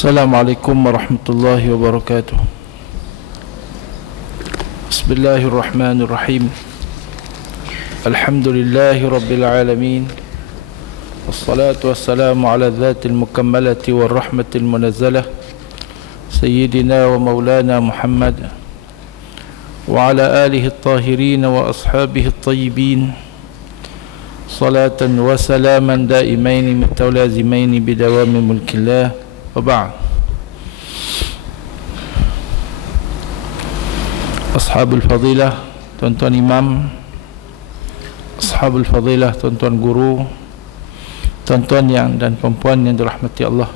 Assalamualaikum warahmatullahi wabarakatuh. Bismillahirrahmanirrahim. Alhamdulillahi rabbil alamin. Wassalatu wassalamu ala dhatil mukammalati warahmatil munazzalah Sayyidina wa maulana Muhammad wa ala alihi at-tahirin wa ashabihi at-tayyibin. Salatan wa salaman daimaini mutawlazimaini bidawami mulkillah. Wa Ashabul Fadilah, tuan-tuan imam, Ashabul Fadilah, tuan-tuan guru, tuan-tuan yang dan perempuan yang dirahmati Allah.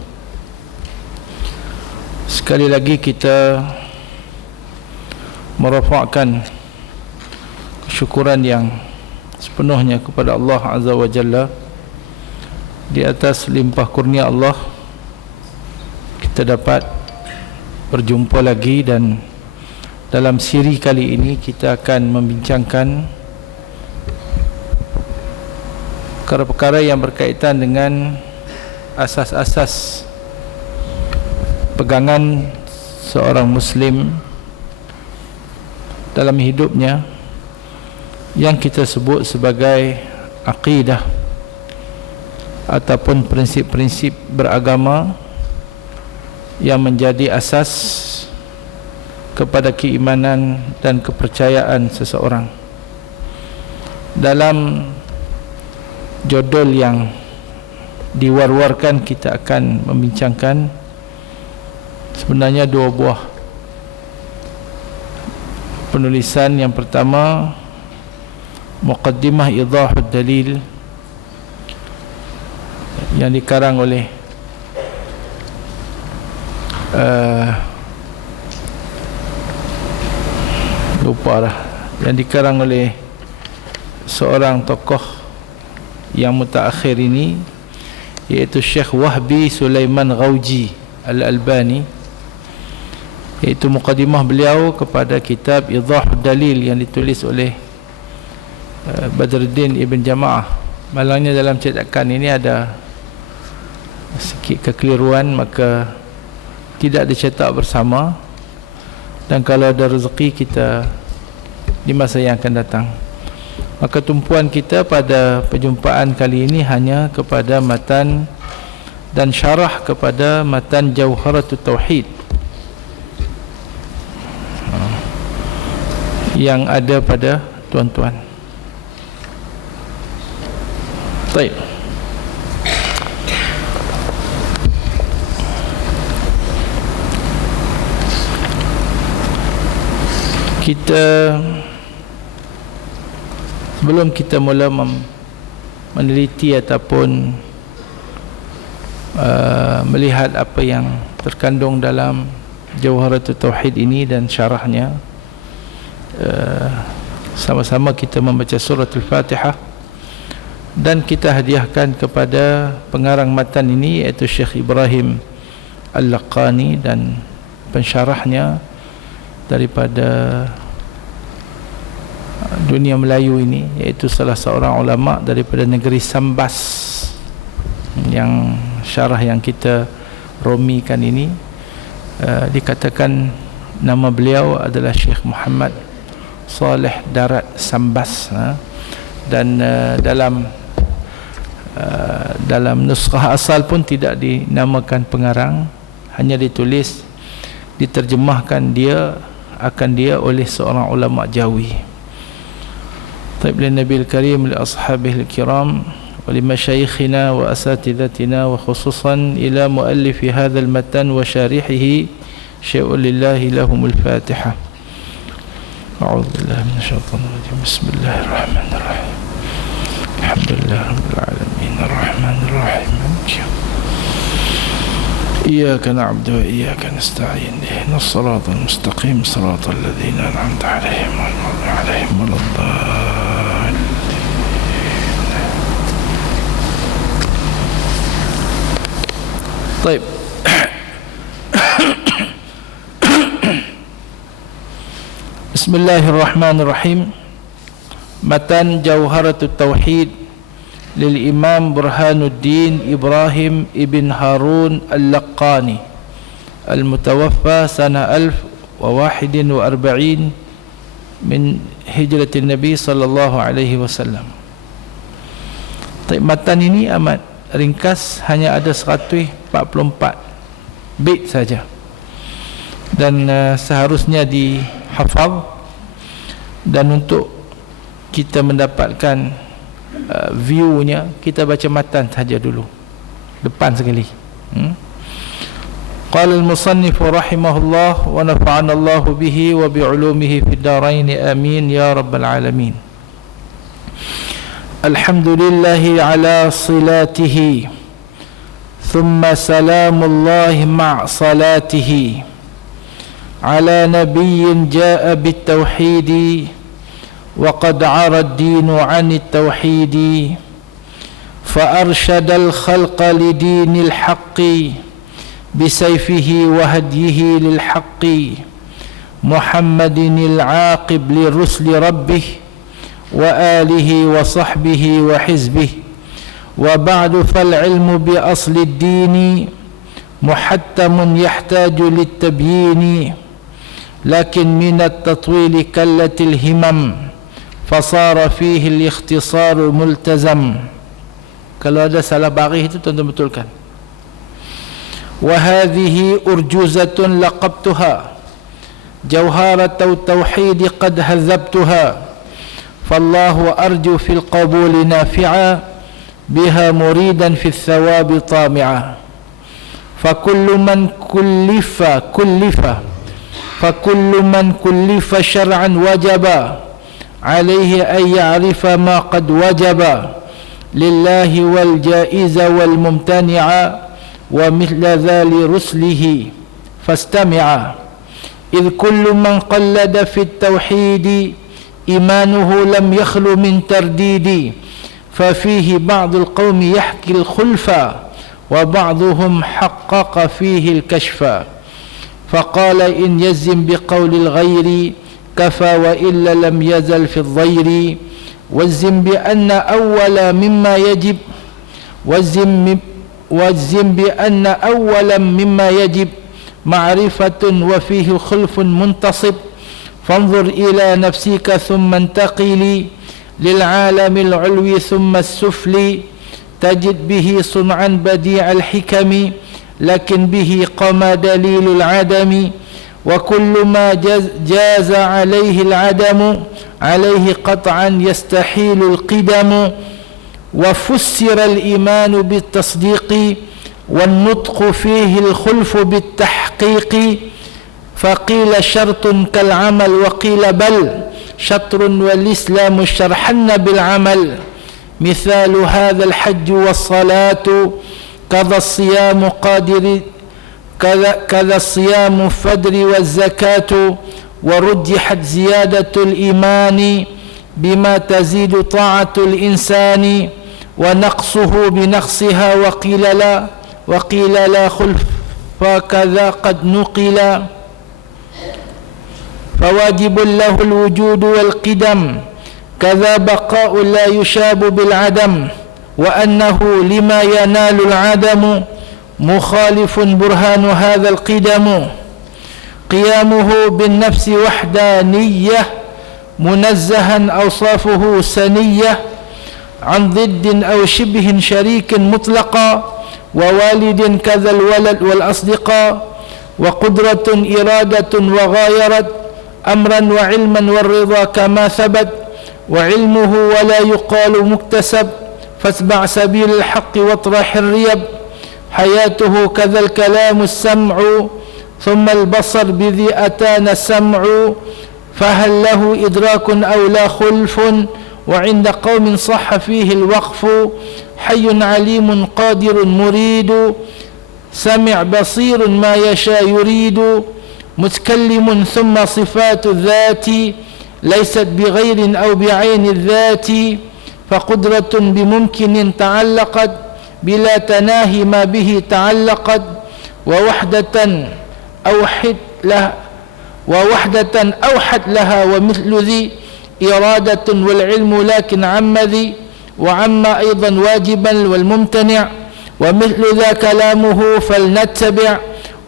Sekali lagi kita merafakkan kesyukuran yang sepenuhnya kepada Allah Azza wa Jalla di atas limpah kurnia Allah. Kita dapat berjumpa lagi, dan dalam siri kali ini kita akan membincangkan perkara-perkara yang berkaitan dengan asas-asas pegangan seorang Muslim dalam hidupnya yang kita sebut sebagai akidah ataupun prinsip-prinsip beragama yang menjadi asas kepada keimanan dan kepercayaan seseorang. Dalam judul yang diwar-warkan, kita akan membincangkan sebenarnya dua buah penulisan. Yang pertama, Muqaddimah Idahud Dalil, yang dikarang oleh yang dikarang oleh seorang tokoh yang mutaakhir ini, iaitu Syekh Wahbi Sulaiman Ghauji Al-Albani, iaitu muqaddimah beliau kepada kitab Idahud Dalil yang ditulis oleh Badruddin Ibn Jama'ah. Malangnya dalam cetakan ini ada sikit kekeliruan, maka tidak dicetak bersama, dan kalau ada rezeki kita di masa yang akan datang, maka tumpuan kita pada perjumpaan kali ini hanya kepada matan dan syarah kepada matan Jauharatut Tauhid yang ada pada tuan-tuan. Baik, kita sebelum kita mula meneliti ataupun melihat apa yang terkandung dalam Jauharatut Tauhid ini dan syarahnya, sama-sama kita membaca surah Al-Fatihah, dan kita hadiahkan kepada pengarang matan ini, iaitu Syekh Ibrahim Al-Laqani, dan pensyarahnya daripada dunia Melayu ini, iaitu salah seorang ulama daripada negeri Sambas. Yang syarah yang kita romikan ini, dikatakan nama beliau adalah Syekh Muhammad Saleh Darat Sambas, dan dalam nuskah asal pun tidak dinamakan pengarang, hanya ditulis, diterjemahkan dia oleh seorang ulama Jawi. Taib lin Nabil Karim, li ashabihi al-kiram, wa li masyayikhina wa asatidatina, wa khususan ila muallifi hadzal matan wa syarihihi, syai'un lillahi lahumul Fatihah. A'udzu billahi minasyaitonir rajim. Bismillahirrahmanirrahim. Alhamdulillahi rabbil alamin, arrahmanir rahim, maliki yaumiddin. إياك نعبد وإياك نستعين اهدنا الصراط المستقيم صراط الذين أنعمت عليهم غير المغضوب عليهم ولا الضالين. طيب. بسم الله الرحمن الرحيم. متن جوهرة التوحيد للإمام برهان الدين إبراهيم ابن هارون اللقاني المتوفى سنة 1041 من هجرة النبي صلى الله عليه وسلم. Matan ini amat ringkas, hanya ada 144 bait saja, dan seharusnya dihafal. Dan untuk kita mendapatkan view-nya, kita baca matan saja dulu depan sekali. قال المصنف رحمه الله ونفعنا الله به وبعلومه في الدارين آمين يا رب العالمين. الحمد لله على صلاته ثم سلام الله مع صلاته على نبي جاء بالتوحيد وقد عرى الدين عن التوحيد فأرشد الخلق لدين الحق بسيفه وهديه للحق محمد العاقب لرسل ربه وآله وصحبه وحزبه وبعد فالعلم بأصل الدين محتم يحتاج للتبيين لكن من التطويل كلت الهمم فصار فيه الاختصار ملتزم. Kalau ada salah baris itu tuan-tuan betulkan. وهذه أرجوزة لقبتها جوهرة التوحيد قد هذبتها فالله أرجو في القبول نافعا بها مريدا في الثواب طامعا فكل من كلف شرعا وجبا عليه أن يعرف ما قد وجب لله والجائز والممتنع ومثل ذا لرسله فاستمعا إذ كل من قلد في التوحيد إيمانه لم يخل من ترديد ففيه بعض القوم يحكي الخلفا وبعضهم حقق فيه الكشف فقال إن يزم بقول الغير كفى وإلا لم يزل في الضير والزم بأن أول مما يجب والزم بأن أولا مما يجب معرفة وفيه خلف منتصب فانظر إلى نفسك ثم انتقلي للعالم العلوي ثم السفلي تجد به صنعا بديع الحكم لكن به قام دليل العدم وكل ما جاز عليه العدم عليه قطعا يستحيل القدم وفسر الإيمان بالتصديق والنطق فيه الخلف بالتحقيق فقيل شرط كالعمل وقيل بل شطر والإسلام شرحن بالعمل مثال هذا الحج والصلاة كذا الصيام قادر كذا الصيام فدر والزكاة ورجحت زيادة الإيمان بما تزيد طاعة الإنسان ونقصه بنقصها وقيل لا خلف فكذا قد نقل فواجب له الوجود والقدم كذا بقاء لا يشاب بالعدم وأنه لما ينال العدم مخالف برهان هذا القدم قيامه بالنفس وحدانية منزها أوصافه سنية عن ضد أو شبه شريك مطلقا ووالد كذا الولد والأصدقاء وقدرة إرادة وغايرت أمرا وعلما والرضا كما ثبت وعلمه ولا يقال مكتسب فاتبع سبيل الحق واطرح الريب حياته كذا الكلام السمع ثم البصر بذي أتانا السمع فهل له إدراك أو لا خلف وعند قوم صح فيه الوقف حي عليم قادر مريد سمع بصير ما يشاء يريد متكلم ثم صفات الذات ليست بغير أو بعين الذات فقدرة بممكن تعلقت بلا تناهي ما به تعلقت ووحدة أوحد لها ومثل ذي إرادة والعلم لكن عم ذي وعم أيضا واجبا والممتنع ومثل ذا كلامه فلنتبع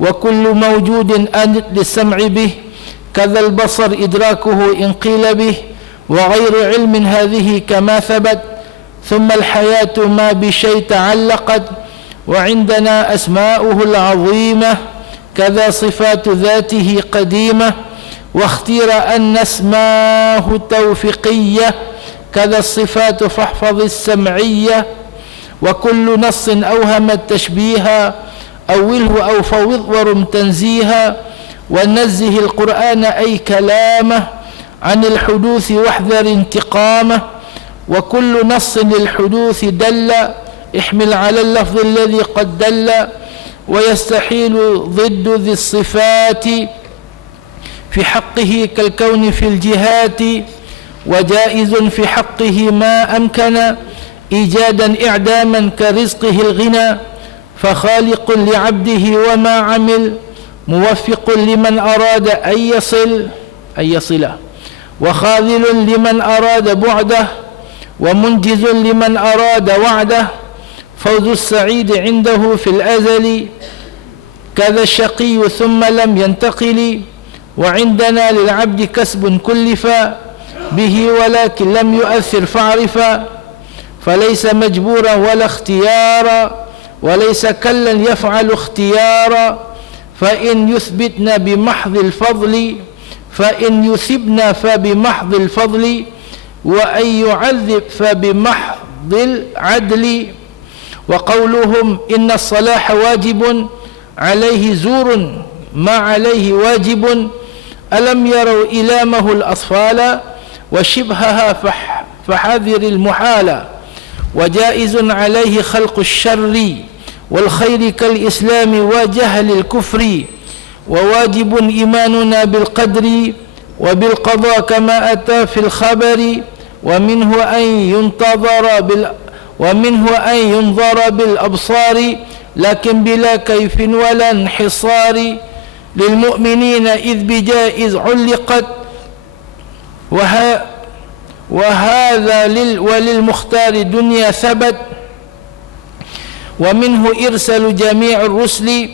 وكل موجود آن للسمع به، كذا البصر إدراكه إن قيل به، وغير علم هذه كما ثبت. ثم الحياة ما بشيء تعلقت، وعندنا أسماؤه العظيمة، كذا صفات ذاته قديمة، واختير أن اسماه توفيقية، كذا الصفات فاحفظ السمعية. وكل نص أوهم التشبيه أوله أو فوض ورم تنزيها، ونزه القرآن أي كلامه عن الحدوث واحذر انتقامه. وكل نص للحدوث دل، احمل على اللفظ الذي قد دل، ويستحيل ضد ذي الصفات في حقه كالكون في الجهات، وجائز في حقه ما أمكن إيجادا إعداما كرزقه الغنى، فخالق لعبده وما عمل، موفق لمن أراد أن يصل، وخاذل لمن أراد بعده، ومنجز لمن أراد وعده، فوز السعيد عنده في الأزل، كذا الشقي ثم لم ينتقل. وعندنا للعبد كسب كلف به ولكن لم يؤثر فاعرفا، فليس مجبورا ولا اختيارا، وليس كلا يفعل اختيارا. فإن يثبتنا فبمحض الفضل، وأن يعذب فبمحض العدل. وقولهم إن الصلاح واجب عليه زور ما عليه واجب، ألم يروا إلامه الأطفال وشبهها فحذر المحال. وجائز عليه خلق الشر والخير كالإسلام وجهل الكفر، وواجب إيماننا بالقدر وبالقضاء كما أتى في الخبر. ومنه أن ينظر بالأبصار لكن بلا كيف ولا انحصار، للمؤمنين إذ بجائز علقت، وهذا وللمختار دنيا ثبت. ومنه إرسل جميع الرسل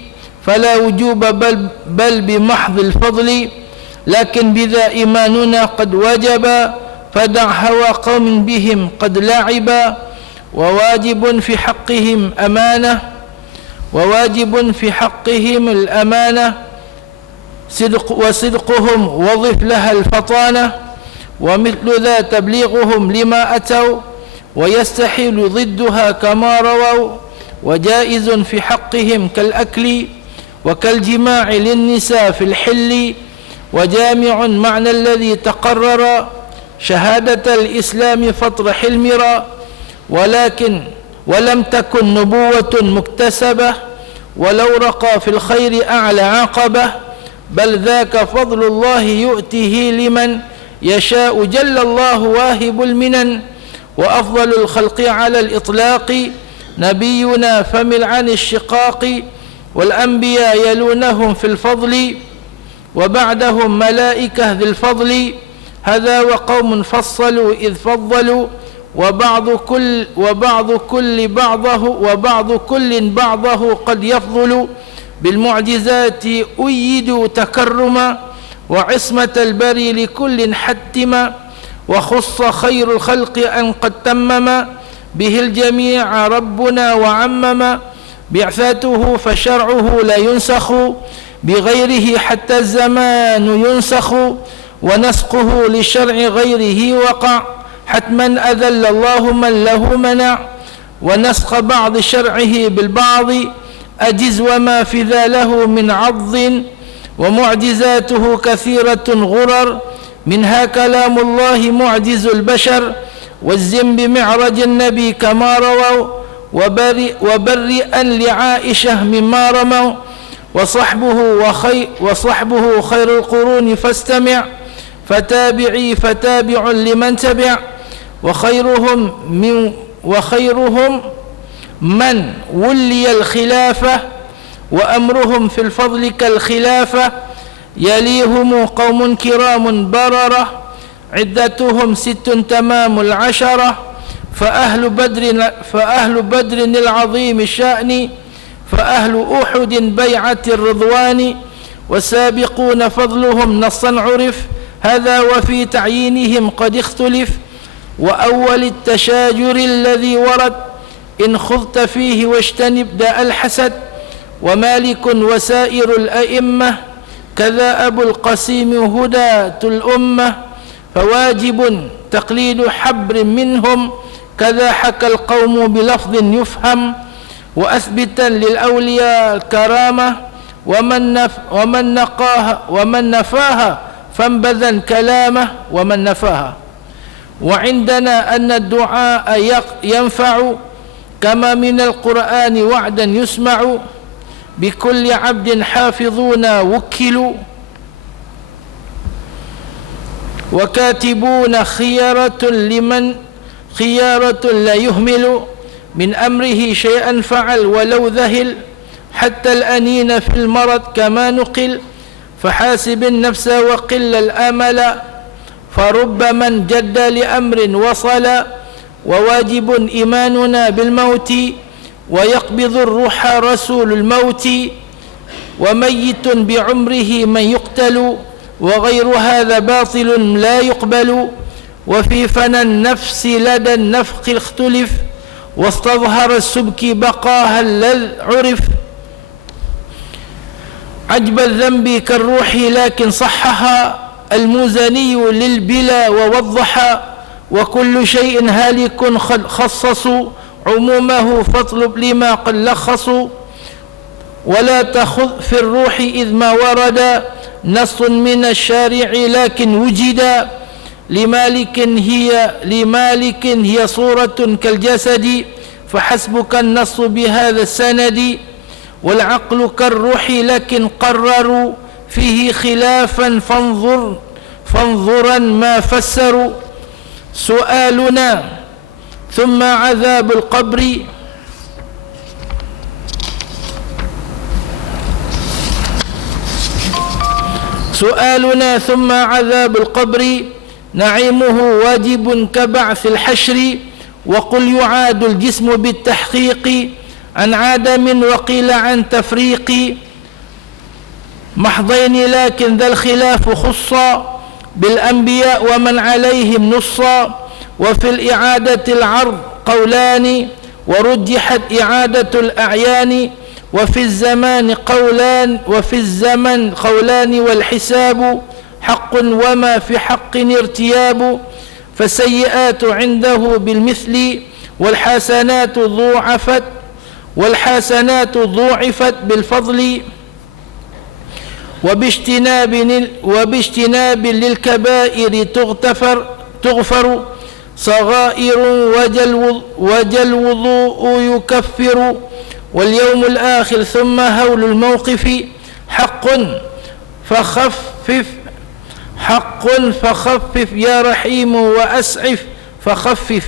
فلا وجوب بل بمحض الفضل، لكن بذا إيماننا قد وجب، فدع هوى قوم بهم قد لعبا. وواجب في حقهم الأمانة، وصدقهم وضف لها الفطانة، ومثل ذا تبليغهم لما أتوا، ويستحيل ضدها كما رووا. وجائز في حقهم كالأكل وكالجماع للنساء في الحل، وجامع معنى الذي تقرر شهادة الإسلام فاطرح المرى. ولم تكن نبوة مكتسبة، ولو رقى في الخير أعلى عقبة، بل ذاك فضل الله يؤتيه لمن يشاء جل الله واهب المنن. وأفضل الخلق على الإطلاق نبينا فمل عن الشقاق، والأنبياء يلونهم في الفضل، وبعدهم ملائكة ذي الفضل. هذا وقوم فصلوا إذ فضلوا، وبعض كل بعضه قد يفضل، بالمعجزات أيدوا تكرما، وعصمة البري لكل حتما. وخص خير الخلق أن قد تمم به الجميع ربنا وعمم، بعثته فشرعه لا ينسخ بغيره حتى الزمان ينسخ، ونسقه لشرع غيره وقع حتما أذل الله من له منع. ونسق بعض شرعه بالبعض أجز، وما في ذا له من عض، ومعجزاته كثيرة غرر، منها كلام الله معجز البشر، والزم بمعرج النبي كما رووا، وبرئا لعائشة مما رموا. وصحبه خير القرون فاستمع، فتابع لمن تبع. وخيرهم من ولي الخلافة، وأمرهم في الفضل كالخلافة. يليهم قوم كرام بررة، عدتهم 6 تمام العشرة. فأهل بدر العظيم الشأن، فأهل أحد بيعة الرضوان والسابقون فضلهم نصا عرف هذا وفي تعيينهم قد اختلف وأول التشاجر الذي ورد إن خضت فيه واجتنب داء الحسد ومالك وسائر الأئمة كذا أبو القاسم هداة الأمة فواجب تقليد حبر منهم كذا حكى القوم بلفظ يفهم وأثبتا للأولياء الكرامة ومن نفاها فانبذا كلامه ومن نفاها وعندنا أن الدعاء ينفع كما من القرآن وعدا يسمع بكل عبد حافظون وكلوا وكاتبون خيارة لا يهمل من أمره شيئا فعل ولو ذهل حتى الأنين في المرض كما نقل فحاسب النفس وقل الأمل فرب من جد لأمر وصل وواجب إيماننا بالموت ويقبض الروح رسول الموت وميت بعمره من يقتل وغير هذا باطل لا يقبل وفي فنى النفس لدى النفخ اختلف واستظهر السبك بقاها الذي عرف عجب الذنب كالروح لكن صحها المزني للبلا ووضح وكل شيء هالك خصصوا عمومه فاطلب لما قد لخصوا ولا تخذ في الروح إذ ما ورد نص من الشارع لكن وجد لمالك هي صورة كالجسد فحسبك النص بهذا السند والعقل كالروح لكن قرروا فيه خلافا فانظرا ما فسروا سؤالنا ثم عذاب القبر سؤالنا ثم عذاب القبر نعيمه واجب كبعث الحشر وقل يعاد الجسم بالتحقيق عن عدم وقيل عن تفريق محضين لكن ذا الخلاف خصا بالأنبياء ومن عليهم نصا وفي الإعادة العرض قولان ورجحت إعادة الأعيان وفي الزمن قولان والحساب حق وما في حق ارتياب فالسيئات عنده بالمثل والحسنات ضوعفت بالفضل وباجتناب للكبائر تغفر صغائر وجل الوضوء يكفر واليوم الآخر ثم هول الموقف حق فخفف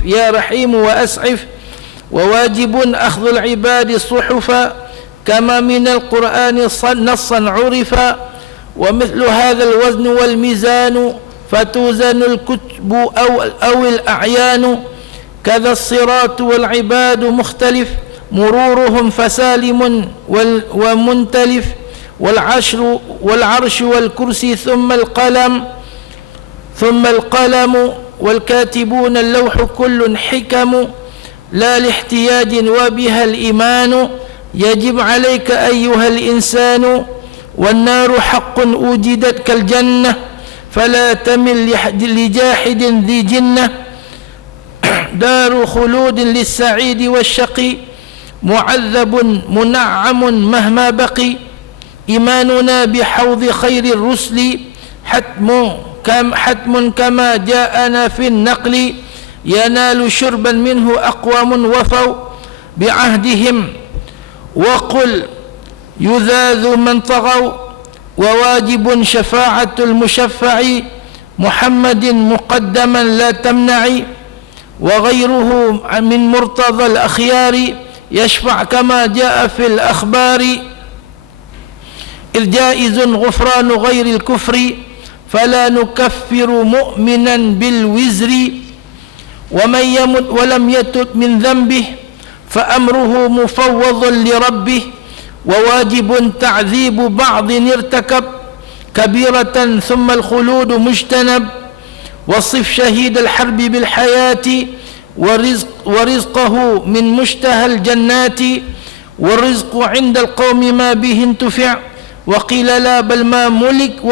يا رحيم وأسعف وواجب أخذ العباد الصحف كما من القرآن نصا عرفا ومثل هذا الوزن والميزان فتوزن الكتب أو الأعيان كذا الصراط والعباد مختلف مرورهم فسالم ومنتلف والعرش والكرسي ثم القلم والكاتبون اللوح كل حكم لا لاحتياج وبها الإيمان يجب عليك أيها الإنسان والنار حق أوجدت كالجنة فلا تمل لجاحد ذي جنة دار خلود للسعيد والشقي معذب منعم مهما بقي إيماننا بحوض خير الرسل حتم كما جاءنا في النقل ينال شربا منه أقوام وفوا بعهدهم وقل يذاذ من طغوا وواجب شفاعة المشفع محمد مقدما لا تمنعي وغيره من مرتضى الأخيار يشفع كما جاء في الأخبار إذ جائز غفران غير الكفر فلا نكفر مؤمنا بالوزر ومن يمت ولم يتب من ذنبه فأمره مفوض لربه وواجب تعذيب بعض ارتكب كبيرة ثم الخلود مجتنب وصف شهيد الحرب بالحياة ورزقه من مشتهى الجنات والرزق عند القوم ما به انتفع وقيل لا بل ما ملك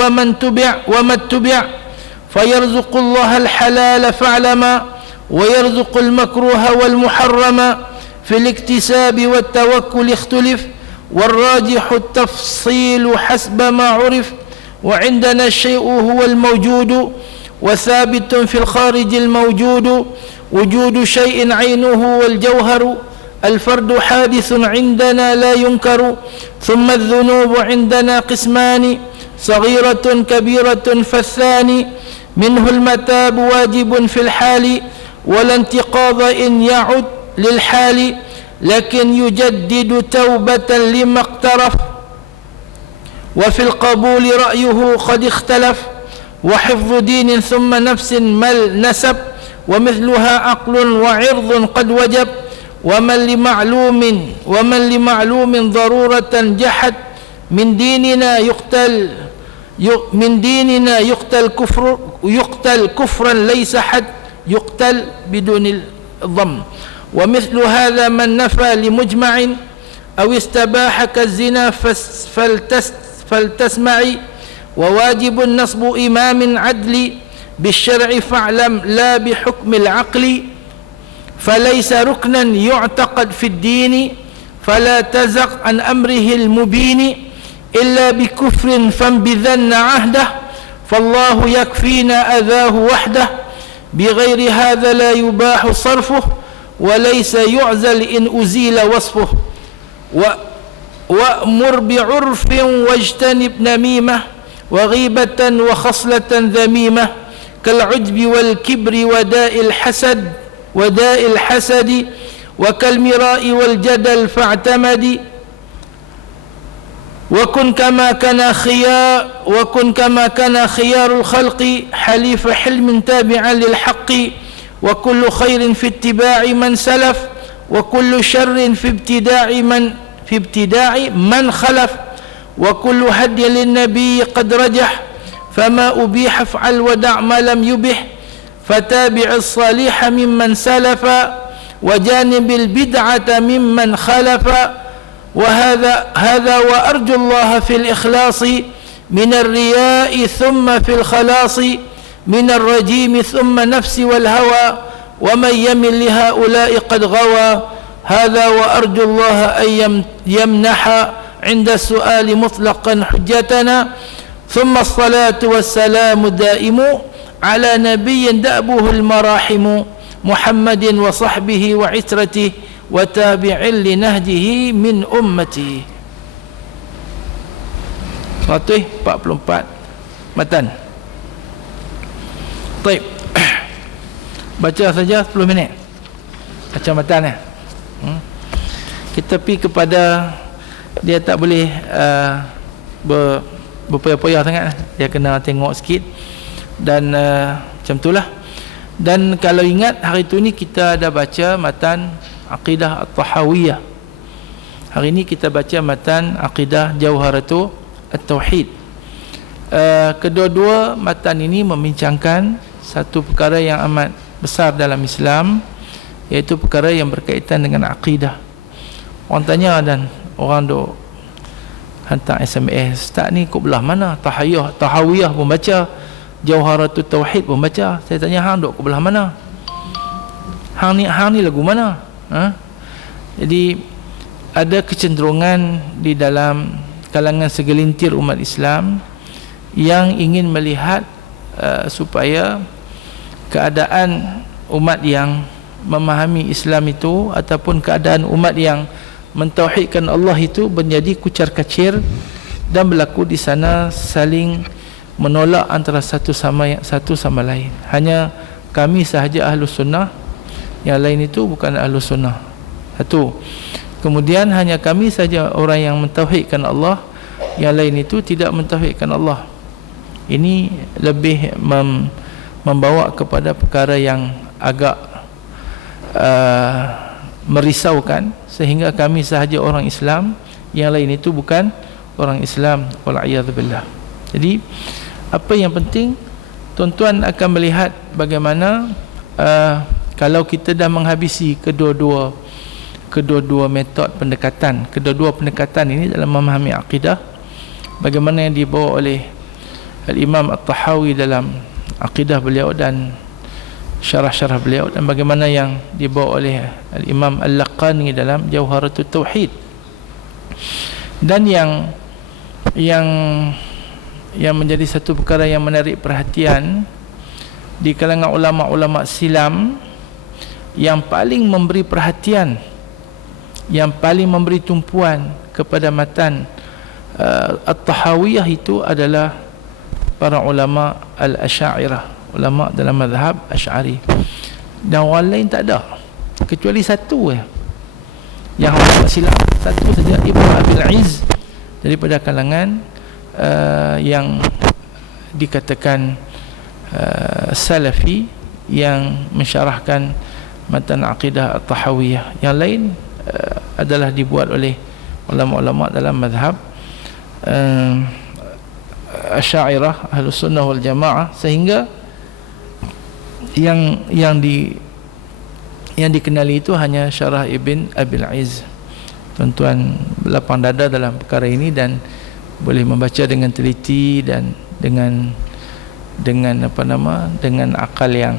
وما اتبع فيرزق الله الحلال فاعلما ويرزق المكروه والمحرم في الاكتساب والتوكل اختلف والراجح التفصيل حسب ما عرف وعندنا الشيء هو الموجود وثابت في الخارج الموجود وجود شيء عينه والجوهر الفرد حادث عندنا لا ينكر ثم الذنوب عندنا قسمان صغيرة كبيرة فالثاني منه المتاب واجب في الحال ولا انتقاض إن يعد للحال لكن يجدد توبة لما اقترف وفي القبول رأيه قد اختلف وحفظ دين ثم نفس مل نسب ومثلها عقل وعرض قد وجب ومن لمعلوم ضرورة جحد من ديننا يقتل كفرا ليس حد يقتل بدون الضم ومثل هذا من نفى لمجمع أو استباح كالزنا فلتسمعي وواجب نصب إمام عدل بالشرع فاعلم لا بحكم العقل فليس ركنا يعتقد في الدين فلا تزغ عن أمره المبين إلا بكفر فانبذن عهده فالله يكفينا أذاه وحده بغير هذا لا يباح صرفه وليس يعزل إن أزيل وصفه وأمر بعرف واجتنب نميمة وغيبة وخصلة ذميمة كالعجب والكبر وداء الحسد وكالمراء والجدل فاعتمد وكن كما كان خيار الخلق حليف حلم تابعا للحق وكل خير في اتباع من سلف وكل شر في ابتداع من خلف وكل هدي للنبي قد رجح فما أبيح افعل ودع ما لم يبح فتابع الصالح ممن سلف وجانب البدعة ممن خلف وهذا وأرجو الله في الإخلاص من الرياء ثم في الخلاص من الرجيم ثم نفس والهوى ومن يمن لهؤلاء قد غوى هذا وأرجو الله أن يمنح عند السؤال مطلقا حجتنا ثم الصلاة والسلام الدائم على نبي دأبه المراحم محمد وصحبه وعترته وتابع لنهجه من أمته. 144 matan. Baik. Baca saja 10 minit. Baca matan ya. Kita pergi kepada dia tak boleh berpoya-poya sangat. Dia kena tengok sikit dan macam itulah. Dan kalau ingat hari tu ni kita ada baca matan Aqidah At-Tahawiyah. Hari ini kita baca matan Aqidah Jawharatu At-Tauhid. Kedua-dua matan ini membincangkan satu perkara yang amat besar dalam Islam, iaitu perkara yang berkaitan dengan akidah. Orang tanya dan orang duk hantar SMS, "Ustaz ni kau belah mana? Tahawiyah pun baca, Jawharatut Tauhid pun baca." Saya tanya, "Hang duk kau belah mana? Hang ni lagu mana?" Jadi ada kecenderungan di dalam kalangan segelintir umat Islam yang ingin melihat supaya keadaan umat yang memahami Islam itu ataupun keadaan umat yang mentauhidkan Allah itu menjadi kucar-kacir dan berlaku di sana saling menolak antara satu sama lain. Hanya kami sahaja Ahlus Sunnah, yang lain itu bukan Ahlus Sunnah. Satu. Kemudian hanya kami saja orang yang mentauhidkan Allah, yang lain itu tidak mentauhidkan Allah. Ini lebih membawa kepada perkara yang agak merisaukan, sehingga kami sahaja orang Islam yang lain itu bukan orang Islam, wal'iyadzubillah. Jadi apa yang penting, tuan-tuan akan melihat bagaimana kalau kita dah menghabisi kedua-dua metod pendekatan, kedua-dua pendekatan ini dalam memahami akidah, bagaimana yang dibawa oleh Al-Imam At-Tahawi dalam akidah beliau dan syarah-syarah beliau, dan bagaimana yang dibawa oleh Al-Imam Al-Laqani dalam Jawharatul Tauhid. Dan yang menjadi satu perkara yang menarik perhatian di kalangan ulama-ulama silam, yang paling memberi perhatian, yang paling memberi tumpuan kepada matan At-Tahawiyah itu adalah para ulama Al-Asy'ariyah, ulama dalam mazhab Asy'ari. Dan orang lain tak ada, kecuali satu yang ulama silam, satu saja, Ibnu Abil Izz, daripada kalangan yang dikatakan Salafi, yang mensyarahkan matan akidah At-Tahawiyah. Yang lain adalah dibuat oleh ulama-ulama dalam mazhab Asy'ariyah, Ahlus Sunnah wal Jamaah, sehingga yang dikenali itu hanya syarah Ibn Abil Izz. Tuan-tuan lapang dada dalam perkara ini dan boleh membaca dengan teliti dan dengan akal yang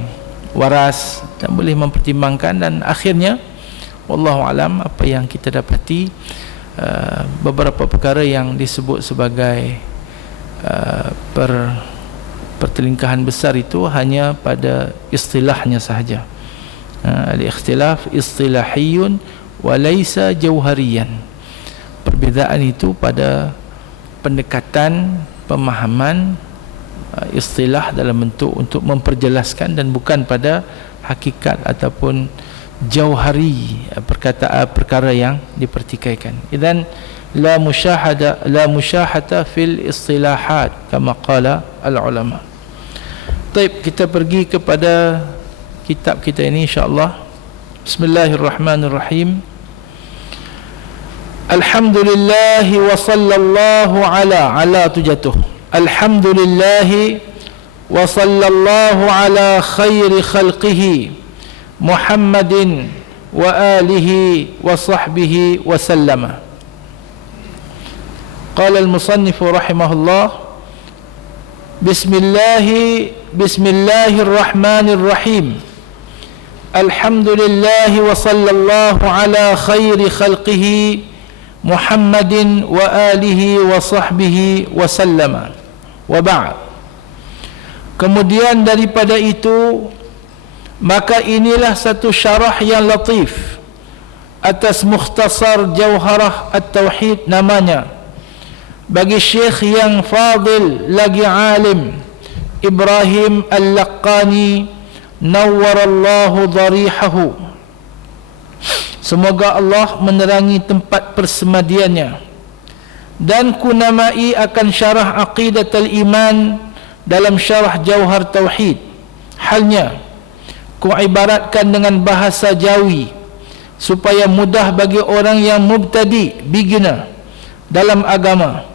waras, dan boleh mempertimbangkan. Dan akhirnya wallahu alam, apa yang kita dapati, beberapa perkara yang disebut sebagai pertelingkahan besar itu hanya pada istilahnya sahaja. Al-ikhtilaf istilahiyun wa laysa jauhariyan. Perbezaan itu pada pendekatan, pemahaman istilah dalam bentuk untuk memperjelaskan, dan bukan pada hakikat ataupun jauhari perkara yang dipertikaikan. Idzan la musyahada fil istilahat kama qala al ulama. Baik, kita pergi kepada kitab kita ini insya-Allah. Bismillahirrahmanirrahim. Alhamdulillah wa sallallahu ala tujatuh. Alhamdulillah wa sallallahu ala khairi khalqihi Muhammadin wa alihi wa sahbihi wa sallama. Qala al-musannif rahimahullah, Bismillahirrahmanirrahim. Alhamdulillah wa sallallahu ala khairi khalqihi Muhammadin wa alihi wa sahbihi wa sallama. Wa ba'd. Kemudian daripada itu, maka inilah satu syarah yang latif atas mukhtasar Jawharah At-Tauhid namanya, bagi syekh yang fadil lagi alim, Ibrahim Al-Laqani, nawwarallahu dharihahu. Semoga Allah menerangi tempat persemadiannya. Dan kunamai akan syarah Aqidatul Iman dalam syarah Jawhar Tauhid. Halnya kuibaratkan dengan bahasa Jawi supaya mudah bagi orang yang mubtadi, beginner dalam agama.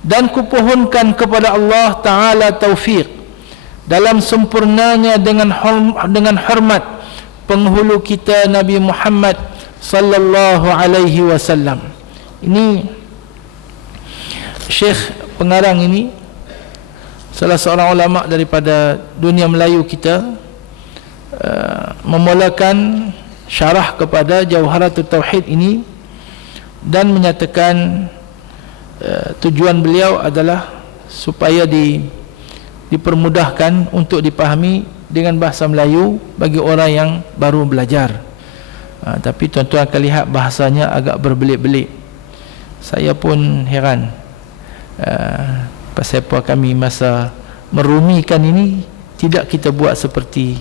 Dan kupohonkan kepada Allah Ta'ala taufiq dalam sempurnanya dengan hormat penghulu kita Nabi Muhammad sallallahu alaihi wasallam. Ini Syekh pengarang ini salah seorang ulama daripada dunia Melayu kita, memulakan syarah kepada Jawharatul Tauhid ini dan menyatakan tujuan beliau adalah supaya dipermudahkan untuk dipahami dengan bahasa Melayu bagi orang yang baru belajar. Tapi tuan-tuan akan lihat bahasanya agak berbelit-belit. Saya pun heran pasal apa kami masa merumikan ini tidak kita buat seperti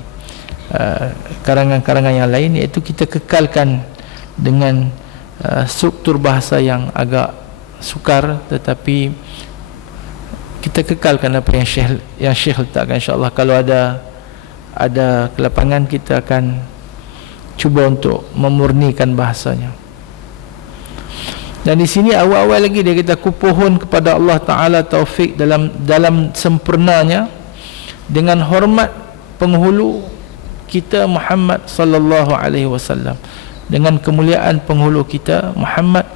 karangan-karangan yang lain, iaitu kita kekalkan dengan struktur bahasa yang agak sukar, tetapi kita kekalkan apa yang Syekh letakkan. InsyaAllah kalau ada kelapangan, kita akan cuba untuk memurnikan bahasanya. Dan di sini awal-awal lagi dia kata, ku pohon kepada Allah Ta'ala taufik dalam sempurnanya dengan hormat penghulu kita Muhammad sallallahu alaihi wasallam, dengan kemuliaan penghulu kita Muhammad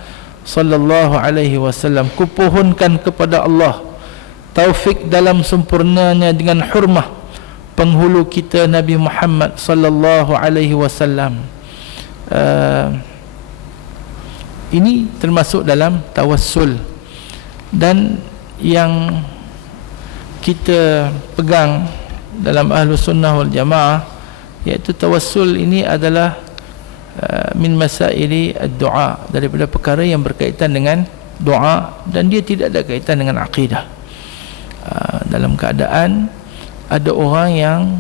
sallallahu alaihi wasallam. Ku pohonkan kepada Allah taufik dalam sempurnanya dengan hormat penghulu kita Nabi Muhammad sallallahu alaihi wasallam. Ini termasuk dalam tawassul, dan yang kita pegang dalam ahlu sunnah wal jamaah, iaitu tawassul ini adalah min masaili ad-du'a, daripada perkara yang berkaitan dengan doa, dan dia tidak ada kaitan dengan akidah. Dalam keadaan ada orang yang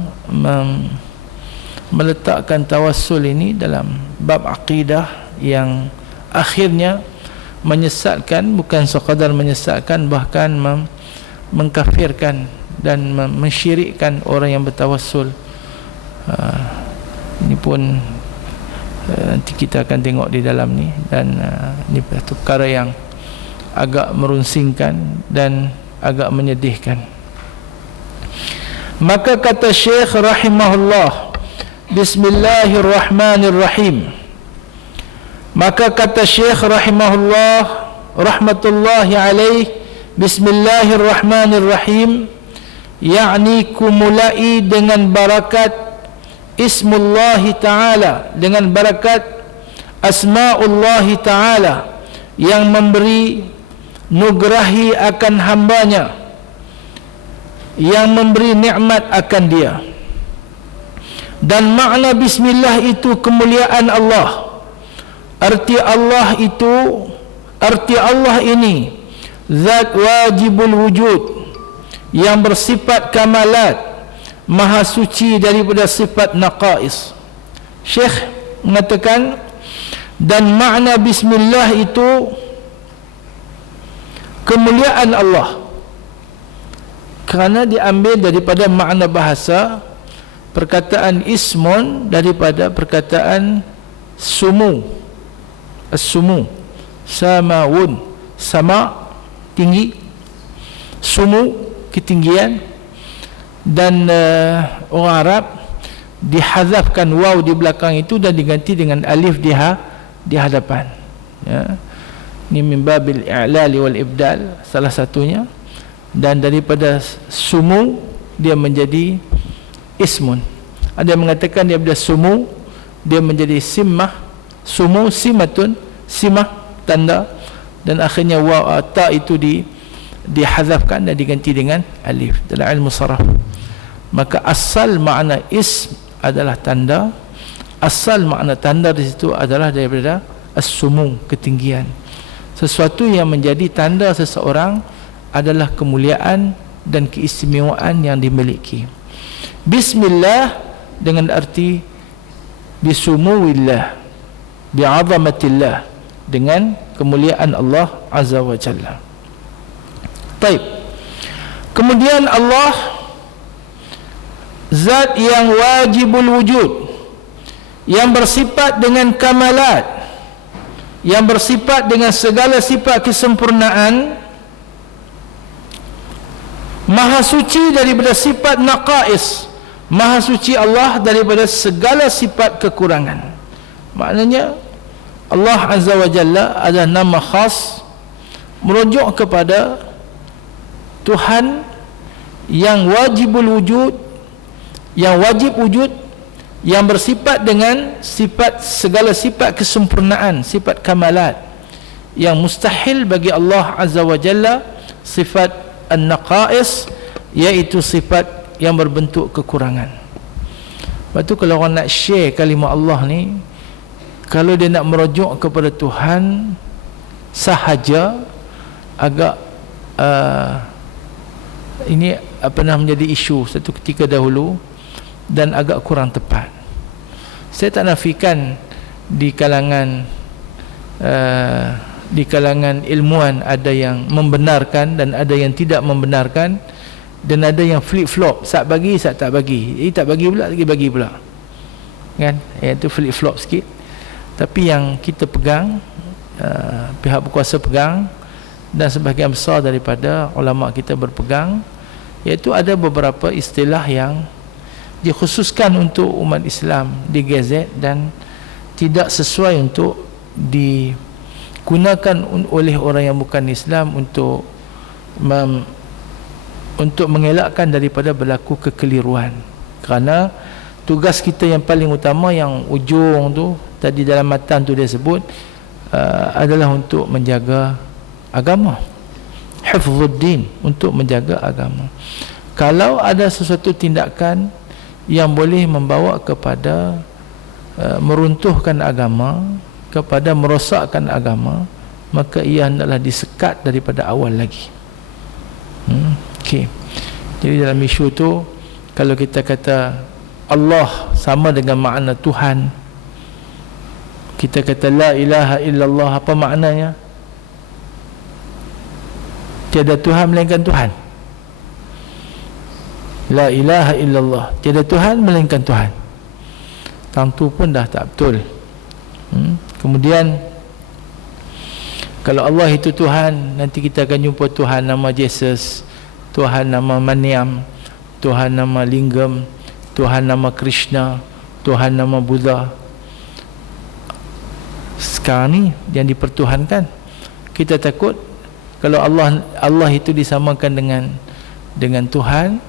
meletakkan tawassul ini dalam bab akidah yang akhirnya menyesatkan, bukan sekadar menyesatkan, bahkan mengkafirkan dan mensyirikkan orang yang bertawassul. Ini pun nanti kita akan tengok di dalam ni, dan ini satu perkara yang agak merunsingkan dan agak menyedihkan. Maka kata Syekh rahimahullah, Bismillahirrahmanirrahim. Maka kata Syekh rahimahullah rahmatullahi alaih, Bismillahirrahmanirrahim, yakni kumulai dengan barakat Ismullahi Ta'ala, dengan barakat Asma'ullahi Ta'ala yang memberi nugrahi akan hambanya, yang memberi nikmat akan dia. Dan makna Bismillah itu kemuliaan Allah. Arti Allah ini zat wajibul wujud, yang bersifat kamalat, maha suci daripada sifat naqais. Syekh mengatakan, dan makna Bismillah itu kemuliaan Allah, kerana diambil daripada makna bahasa perkataan ismun, daripada perkataan sumu. As-sumu, samawun, sama tinggi, sumu ketinggian, dan orang Arab dihazafkan waw di belakang itu dan diganti dengan alif di hadapan, ya. Ini min babil i'lali wal ibdal salah satunya. Dan daripada sumu dia menjadi ismun. Ada yang mengatakan daripada sumu dia menjadi simmah. Sumu simatun, simah tanda, dan akhirnya waw ta itu dihazafkan dan diganti dengan alif dalam ilmu saraf. Maka asal makna ism adalah tanda, asal makna tanda di situ adalah daripada as-sumu, ketinggian. Sesuatu yang menjadi tanda seseorang adalah kemuliaan dan keistimewaan yang dimiliki. Bismillah dengan arti bisumuillah, bi'azamatillah, dengan kemuliaan Allah Azza wa Jalla. Baik. Kemudian Allah zat yang wajibul wujud, yang bersifat dengan kamalat, yang bersifat dengan segala sifat kesempurnaan, maha suci daripada sifat naqais, maha suci Allah daripada segala sifat kekurangan. Maknanya Allah Azza wa Jalla adalah nama khas merujuk kepada Tuhan yang wajibul wujud, yang wajib wujud, yang bersifat dengan sifat, segala sifat kesempurnaan, sifat kamalat, yang mustahil bagi Allah Azza wa Jalla sifat an-naqais, iaitu sifat yang berbentuk kekurangan. Lepas tu kalau orang nak share kalimah Allah ni, kalau dia nak merujuk kepada Tuhan sahaja, agak ini pernah menjadi isu satu ketika dahulu dan agak kurang tepat. Saya tak nafikan di kalangan ilmuwan ada yang membenarkan dan ada yang tidak membenarkan, dan ada yang flip flop, sat bagi sat tak bagi, tak bagi pula lagi bagi pula, kan? Itu flip flop sikit. Tapi yang kita pegang pihak berkuasa pegang, dan sebahagian besar daripada ulama kita berpegang, iaitu ada beberapa istilah yang dikhususkan untuk umat Islam di gazet dan tidak sesuai untuk digunakan oleh orang yang bukan Islam untuk mengelakkan daripada berlaku kekeliruan. Kerana tugas kita yang paling utama, yang ujung tu tadi dalam matan tu dia sebut, adalah untuk menjaga agama, hifzuddin, untuk menjaga agama. Kalau ada sesuatu tindakan yang boleh membawa kepada meruntuhkan agama, kepada merosakkan agama, maka ia hendaklah disekat daripada awal lagi. Okey. Jadi dalam isu tu, kalau kita kata Allah sama dengan makna Tuhan, kita kata la ilaha illallah, apa maknanya? Tiada Tuhan melainkan Tuhan. La ilaha illallah, tiada Tuhan melainkan Tuhan. Tentu pun dah tak betul. Kemudian kalau Allah itu Tuhan, nanti kita akan jumpa Tuhan nama Jesus, Tuhan nama Maniam, Tuhan nama Lingam, Tuhan nama Krishna, Tuhan nama Buddha. Sekarang ni yang dipertuhankan, kita takut kalau Allah itu disamakan dengan Tuhan,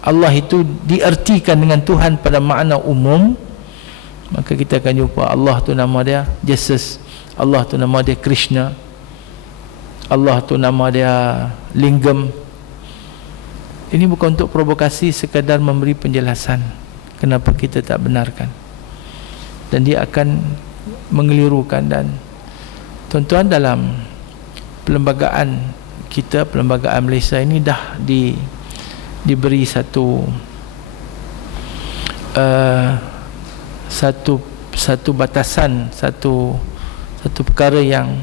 Allah itu diertikan dengan Tuhan pada makna umum, maka kita akan jumpa Allah tu nama dia Jesus, Allah tu nama dia Krishna, Allah tu nama dia Lingam. Ini bukan untuk provokasi, sekadar memberi penjelasan kenapa kita tak benarkan, dan dia akan mengelirukan. Dan tuan-tuan, dalam perlembagaan kita, perlembagaan Malaysia ini dah diberi satu batasan, satu perkara yang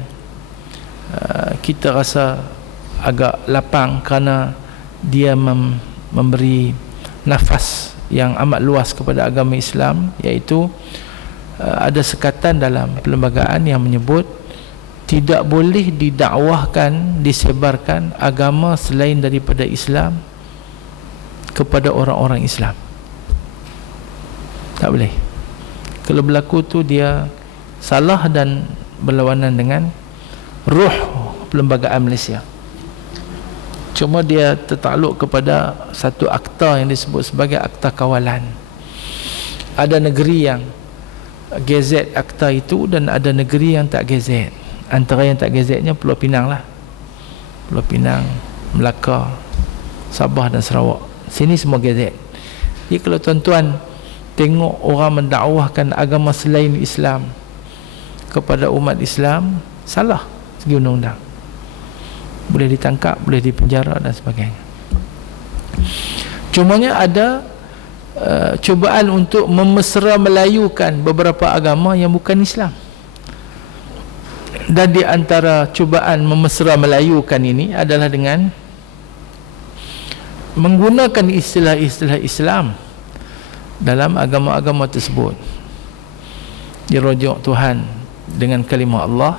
kita rasa agak lapang, kerana dia memberi nafas yang amat luas kepada agama Islam, iaitu ada sekatan dalam perlembagaan yang menyebut tidak boleh didakwahkan, disebarkan agama selain daripada Islam kepada orang-orang Islam. Tak boleh. Kalau berlaku tu dia salah dan berlawanan dengan ruh perlembagaan Malaysia. Cuma dia tertakluk kepada satu akta yang disebut sebagai akta kawalan. Ada negeri yang gazet akta itu, dan ada negeri yang tak gazet. Antara yang tak gazetnya Pulau Pinang lah, Pulau Pinang, Melaka, Sabah dan Sarawak. Sini semua gazet. Jadi kalau tuan-tuan tengok orang mendakwahkan agama selain Islam kepada umat Islam, salah segi undang-undang, boleh ditangkap, boleh dipenjara dan sebagainya. Cumanya ada cubaan untuk memesra melayukan beberapa agama yang bukan Islam. Dan di antara cubaan memesra melayukan ini adalah dengan menggunakan istilah-istilah Islam dalam agama-agama tersebut. Dirujuk Tuhan dengan kalimah Allah.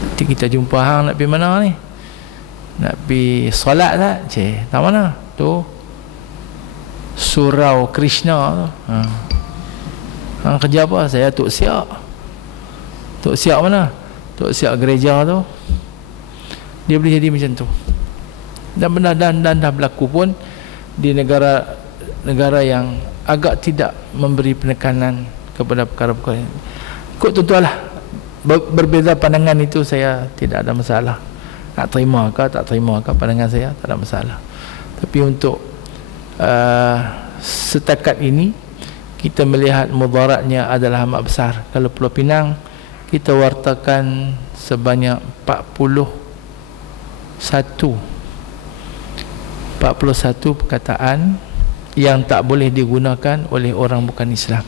Nanti kita jumpa hang nak pergi mana ni? Nak pergi solat tak? Tak mana? Tu Surau Krishna tu. Hang kerja apa? Saya Tok Siak. Tok Siak mana? Tok Siak gereja tu. Dia boleh jadi macam tu. Dan benar dan dah berlaku pun di negara yang agak tidak memberi penekanan kepada perkara-perkara ini. Ikut tuan-tuan lah, berbeza pandangan itu saya tidak ada masalah. Nak terima ke tak terima ke pandangan saya, tak ada masalah. Tapi untuk setakat ini kita melihat mudaratnya adalah amat besar. Kalau Pulau Pinang kita wartakan sebanyak 41 perkataan yang tak boleh digunakan oleh orang bukan Islam,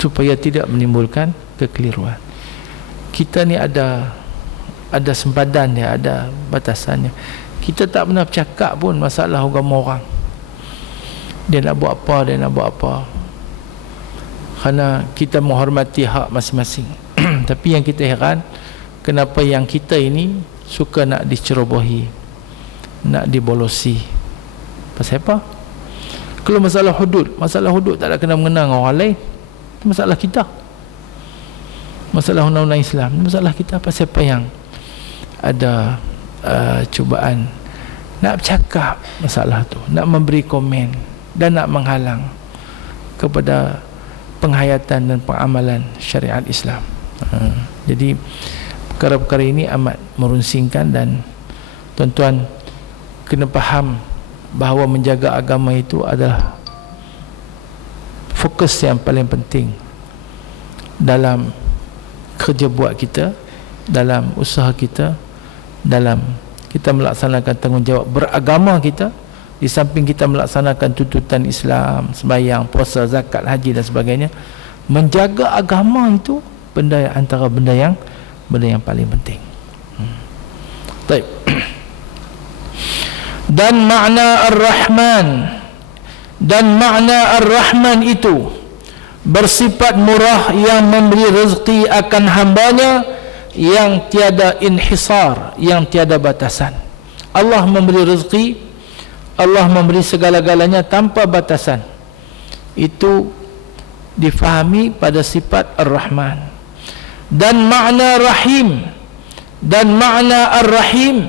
supaya tidak menimbulkan kekeliruan. Kita ni ada sempadan dia, ada batasannya. Kita tak pernah bercakap pun masalah agama orang. Dia nak buat apa, dia nak buat apa. kerana kita menghormati hak masing-masing. Tapi yang kita heran, kenapa yang kita ini suka nak dicerobohi, nak dibolosi. Pasal apa? Kalau masalah hudud tak ada kena mengenang orang lain. Itu masalah kita. Masalah undang-undang Islam, masalah kita. Pasal apa yang ada cubaan nak bercakap masalah tu, nak memberi komen dan nak menghalang kepada penghayatan dan pengamalan syariat Islam. Jadi perkara-perkara ini amat merunsingkan, dan tuan-tuan kena faham bahawa menjaga agama itu adalah fokus yang paling penting dalam kerja buat kita, dalam usaha kita, dalam kita melaksanakan tanggungjawab beragama kita. Di samping kita melaksanakan tuntutan Islam, sembahyang, puasa, zakat, haji dan sebagainya, menjaga agama itu antara benda yang paling penting. Baik. Dan makna Ar-Rahman itu bersifat murah, yang memberi rezeki akan hambanya yang tiada inhisar, yang tiada batasan. Allah memberi rezeki, Allah memberi segala-galanya tanpa batasan. Itu difahami pada sifat Ar-Rahman. Dan makna Ar-Rahim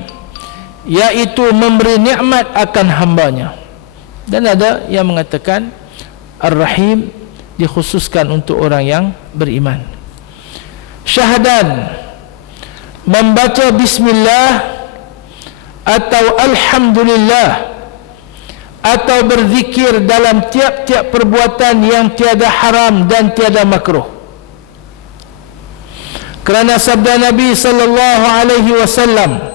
iaitu memberi nikmat akan hambanya. Dan ada yang mengatakan Ar-Rahim dikhususkan untuk orang yang beriman. Syahadan, membaca bismillah atau alhamdulillah atau berzikir dalam tiap-tiap perbuatan yang tiada haram dan tiada makruh. Kerana sabda Nabi sallallahu alaihi wasallam,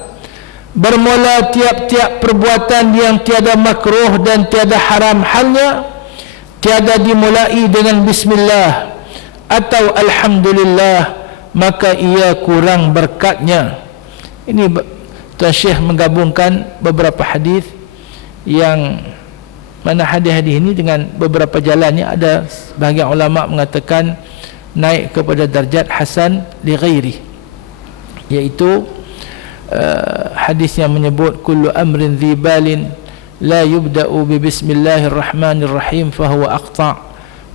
bermula tiap-tiap perbuatan yang tiada makruh dan tiada haram halnya tiada dimulai dengan bismillah atau alhamdulillah, maka ia kurang berkatnya. Ini Tuan Syekh menggabungkan beberapa hadis, yang mana hadis-hadis ini dengan beberapa jalannya ada sebahagian ulama mengatakan naik kepada darjat hasan li ghairi, iaitu hadis yang menyebut kullu amrin dhibalin la yubda'u bi bismillahirrahmanirrahim fahuwa aqta',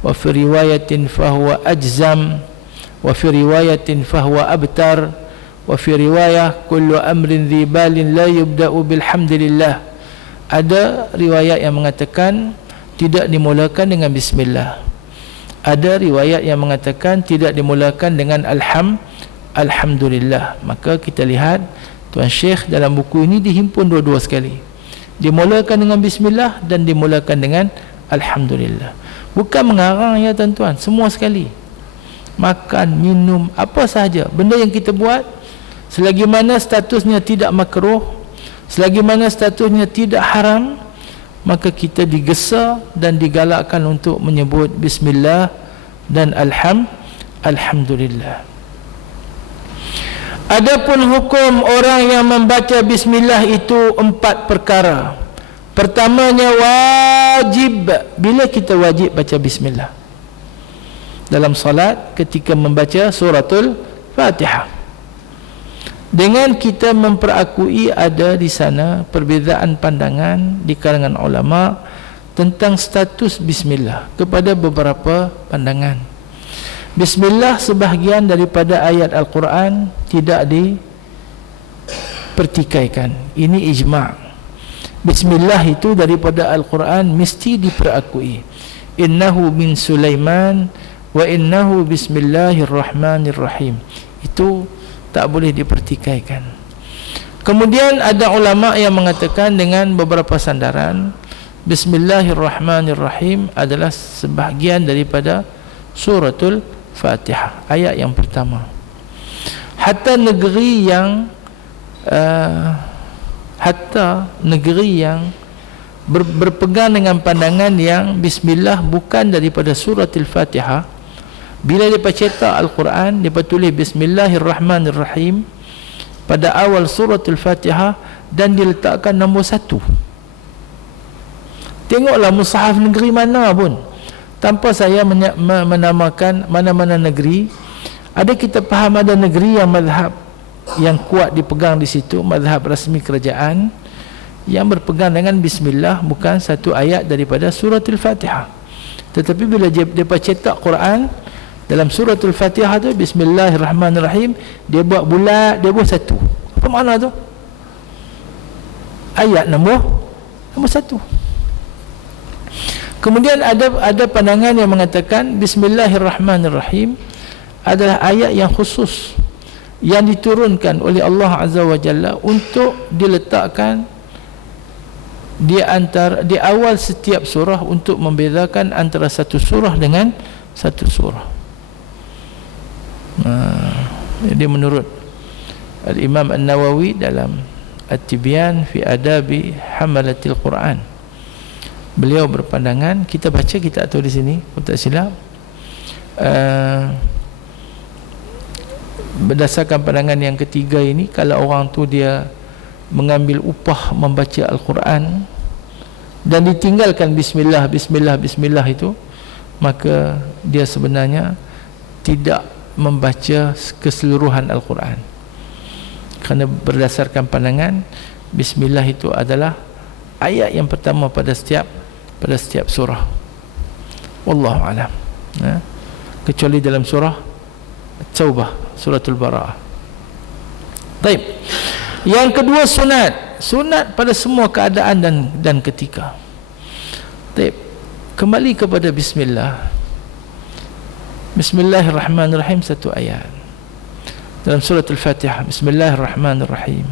wa fi riwayatin fahuwa ajzam, wa fi riwayatin fahuwa abtar, wa fi riwayah kullu amrin dhibalin la yubda'u bilhamdulillah. Ada riwayat yang mengatakan tidak dimulakan dengan bismillah, ada riwayat yang mengatakan tidak dimulakan dengan alhamdulillah. Maka kita lihat Tuan Syekh dalam buku ini dihimpun dua-dua sekali, dimulakan dengan bismillah dan dimulakan dengan alhamdulillah. Bukan mengarang ya tuan-tuan, semua sekali. Makan, minum, apa sahaja benda yang kita buat, selagi mana statusnya tidak makruh, selagi mana statusnya tidak haram, maka kita digesa dan digalakkan untuk menyebut bismillah dan alhamdulillah. Adapun hukum orang yang membaca bismillah itu 4 perkara. Pertamanya wajib. Bila kita wajib baca bismillah? Dalam salat ketika membaca suratul Fatihah. Dengan kita memperakui ada di sana perbezaan pandangan di kalangan ulama tentang status bismillah kepada beberapa pandangan. Bismillah sebahagian daripada ayat Al-Quran tidak dipertikaikan. Ini ijma'. Bismillah itu daripada Al-Quran mesti diperakui. Innahu min Sulaiman wa innahu bismillahirrahmanirrahim. Itu tak boleh dipertikaikan. Kemudian ada ulama yang mengatakan dengan beberapa sandaran, bismillahirrahmanirrahim adalah sebahagian daripada suratul Fatihah, ayat yang pertama. Hatta negeri yang berpegang dengan pandangan yang bismillah bukan daripada suratul Fatihah, bila dia cetak Al-Quran, dia tulis bismillahirrahmanirrahim pada awal suratul Fatihah dan diletakkan nombor 1. Tengoklah mushaf negeri mana pun, tanpa saya menamakan mana-mana negeri. Ada kita faham ada negeri yang mazhab yang kuat dipegang di situ, mazhab rasmi kerajaan yang berpegang dengan bismillah, bukan satu ayat daripada suratul Fatihah. Tetapi bila mereka cetak Quran dalam suratul Fatihah tu bismillahirrahmanirrahim, dia buat bulat, dia buat satu. Apa makna tu? Ayat nombor satu. Kemudian ada pandangan yang mengatakan bismillahirrahmanirrahim adalah ayat yang khusus yang diturunkan oleh Allah Azza wa Jalla untuk diletakkan di awal setiap surah untuk membezakan antara satu surah dengan satu surah. Jadi menurut Al-Imam An-Nawawi dalam At-Tibyan fi Adabi Hamalatil Quran, beliau berpandangan, kita baca, kita tahu di sini, kalau tak silap, berdasarkan pandangan yang ketiga ini, kalau orang tu dia mengambil upah membaca Al-Quran dan ditinggalkan bismillah itu, maka dia sebenarnya tidak membaca keseluruhan Al-Quran, kerana berdasarkan pandangan bismillah itu adalah ayat yang pertama pada setiap surah. Wallahu alam. Kecuali dalam surah Taubah, suratul Bara'ah. Baik. Yang kedua sunat pada semua keadaan dan ketika. Baik. Kembali kepada bismillah. Bismillahirrahmanirrahim, satu ayat dalam suratul Fatihah. Bismillahirrahmanirrahim.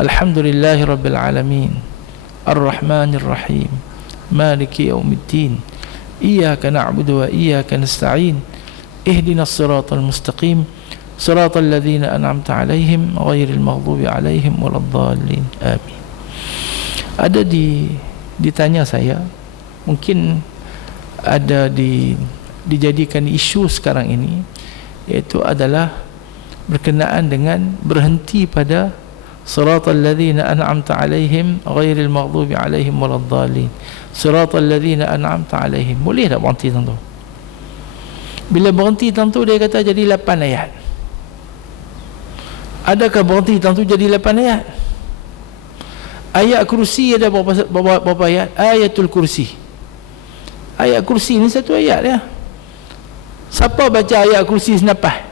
Alhamdulillahirabbil alamin. Ar-Rahmanir-Rahim. Maliki yaumiddin. Iyyaka na'budu wa iyyaka nasta'in. Ihdinas siratal mustaqim. Siratal ladzina an'amta 'alaihim ghairil maghdubi 'alaihim waladdallin. Amin. Ada ditanya saya, mungkin ada dijadikan isu sekarang ini, iaitu adalah berkenaan dengan berhenti pada siratal ladzina an'amta 'alaihim ghairil maghdubi 'alaihim waladdallin. Siratal ladzina an'amta 'alaihim. Boleh tak berhenti tentu? Bila berhenti tentu dia kata jadi 8 ayat. Adakah berhenti tentu jadi 8 ayat? Ayat kursi ada berapa ayat? Ayatul kursi. Ayat kursi ni satu ayat ya. Siapa baca ayat kursi senapah?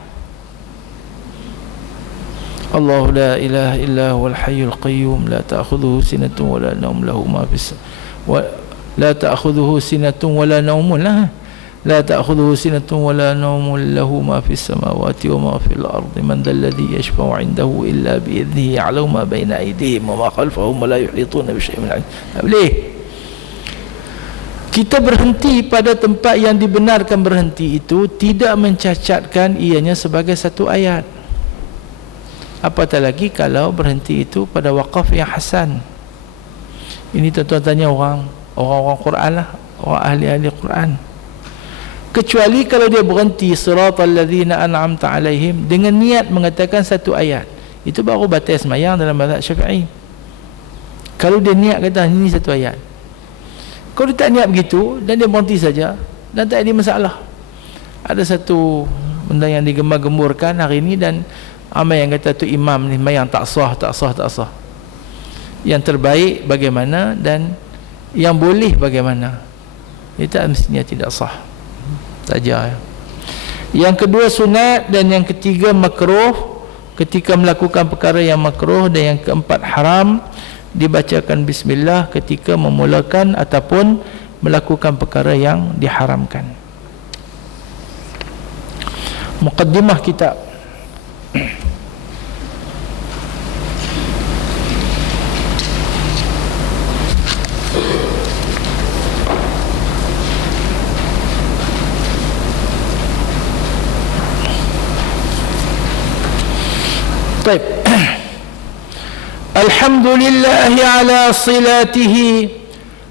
Allahu la ilaha illa huwal hayyul qayyum la ta'khudhuhu sinatun wa la nawm lahu ma fis la ta'khudhuhu sinatun wa la nawm la ta'khudhuhu sinatun wa la nawm lahu ma fis samawati wa ma fil ardi man dhal ladzi yashfa'u 'indahu illa bi idhnihi ya'lamu ma bayna aydihim wa ma khalfahum wa la yuhituna bi shay'in min 'ilmihi. Boleh kita berhenti pada tempat yang dibenarkan berhenti itu, tidak mencacatkan ianya sebagai satu ayat. Apatah lagi kalau berhenti itu pada waqaf yang hasan. Ini tuan-tuan tanya orang-orang Quran lah, orang ahli-ahli Quran. Kecuali kalau dia berhenti siratal ladzina an'amta 'alaihim dengan niat mengatakan satu ayat, itu baru batal sembahyang dalam mazhab Syafi'i. Kalau dia niat kata ini satu ayat. Kalau dia tak niat begitu dan dia berhenti saja dan tak ada masalah. Ada satu benda yang digembar-gemburkan hari ini dan ramai yang kata tu imam ni yang tak sah. Yang terbaik bagaimana dan yang boleh bagaimana, itu mestinya tidak sah saja. Yang kedua sunat, dan yang ketiga makruh ketika melakukan perkara yang makruh, dan yang keempat haram dibacakan bismillah ketika memulakan ataupun melakukan perkara yang diharamkan. Muqaddimah kitab. طيب. الحمد لله على صلاته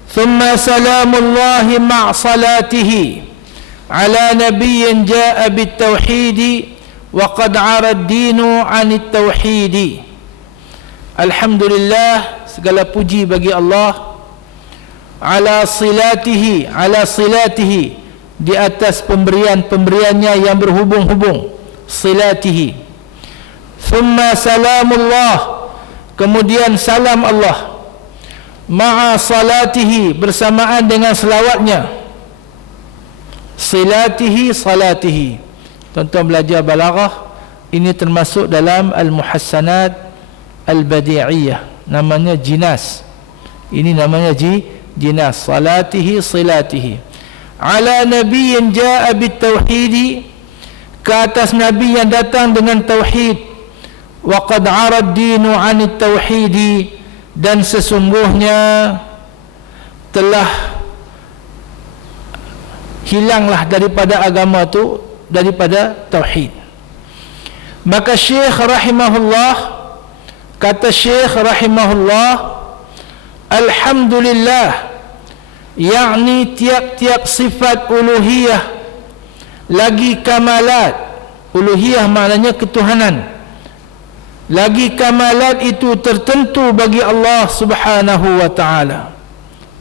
ثم سلام الله مع صلاته على نبي جاء بالتوحيد وقد عرى الدين عن التوحيد. Alhamdulillah, segala puji bagi Allah. Ala silatihi di atas pemberian-pemberiannya yang berhubung-hubung, silatihi. Thumma salamullah, kemudian salam Allah, ma'a salatihi, bersamaan dengan selawatnya, silatihi salatihi. Tuan-tuan belajar balaghah, ini termasuk dalam al-muhassanat al-badi'iyah, namanya jinas. Ini namanya jinas, salatihi silatihi. Ala nabiyyin jaa bitauhidi, ke atas nabi yang datang dengan tauhid. Wa qad 'ara ad-dinu 'anit tauhidi, dan sesungguhnya telah hilanglah daripada agama tu, daripada tauhid. Maka Syekh rahimahullah, kata Syekh rahimahullah, alhamdulillah, yakni tiap-tiap sifat uluhiyah lagi kamalat. Uluhiyah maknanya ketuhanan. Lagi kamalat itu tertentu bagi Allah subhanahu wa ta'ala.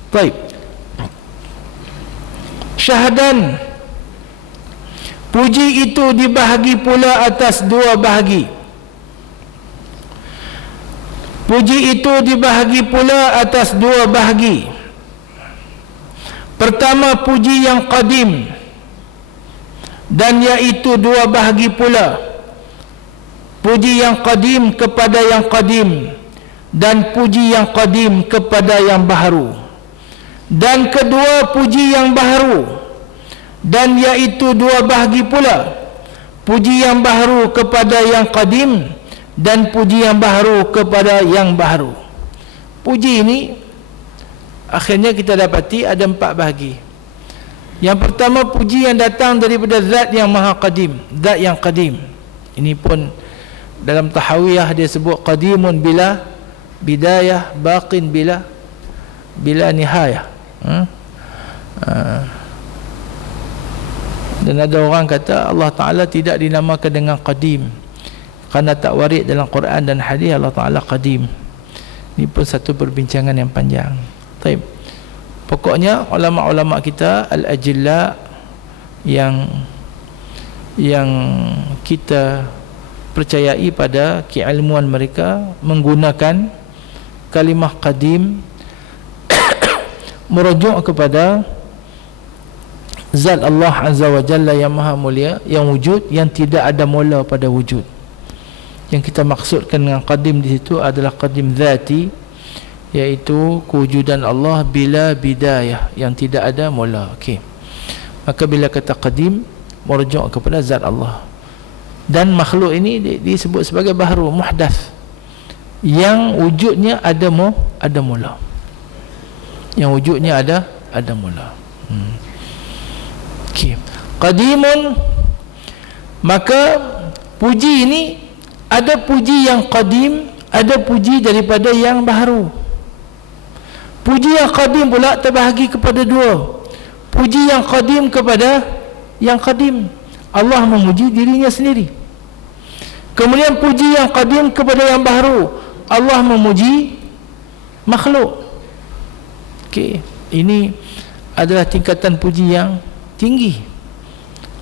Baik. Syahadan, puji itu dibahagi pula atas dua bahagi. Puji itu dibahagi pula atas dua bahagi. Pertama, puji yang qadim, dan iaitu dua bahagi pula. Puji yang qadim kepada yang qadim, dan puji yang qadim kepada yang baharu. Dan kedua, puji yang baharu, dan iaitu dua bahagi pula. Puji yang baharu kepada yang qadim, dan puji yang baharu kepada yang baharu. Puji ini akhirnya kita dapati ada empat bahagi. Yang pertama, puji yang datang daripada zat yang maha qadim, zat yang qadim. Ini pun dalam tahawiyah dia sebut qadimun bila bidayah, baqin bila nihayah. Dan ada orang kata Allah Ta'ala tidak dinamakan dengan qadim kerana tak warid dalam Quran dan hadis Allah Ta'ala qadim. Ini pun satu perbincangan yang panjang. Taib. Pokoknya ulama-ulama kita al-ajilla yang kita percayai pada keilmuan mereka menggunakan kalimah qadim merujuk kepada zat Allah Azza wa Jalla yang maha mulia, yang wujud, yang tidak ada mula pada wujud. Yang kita maksudkan dengan qadim di situ adalah qadim zati, iaitu kewujudan Allah bila bidayah, yang tidak ada mula. Okey. Maka bila kata qadim merujuk kepada zat Allah. Dan makhluk ini disebut sebagai baharu, muhdath, yang wujudnya ada mula. Yang wujudnya ada mula. Okey. Qadimun, maka puji ini ada puji yang qadim, ada puji daripada yang baharu. Puji yang qadim pula terbahagi kepada dua. Puji yang qadim kepada yang qadim, Allah memuji dirinya sendiri. Kemudian puji yang qadim kepada yang baharu, Allah memuji makhluk. Okey, ini adalah tingkatan puji yang tinggi.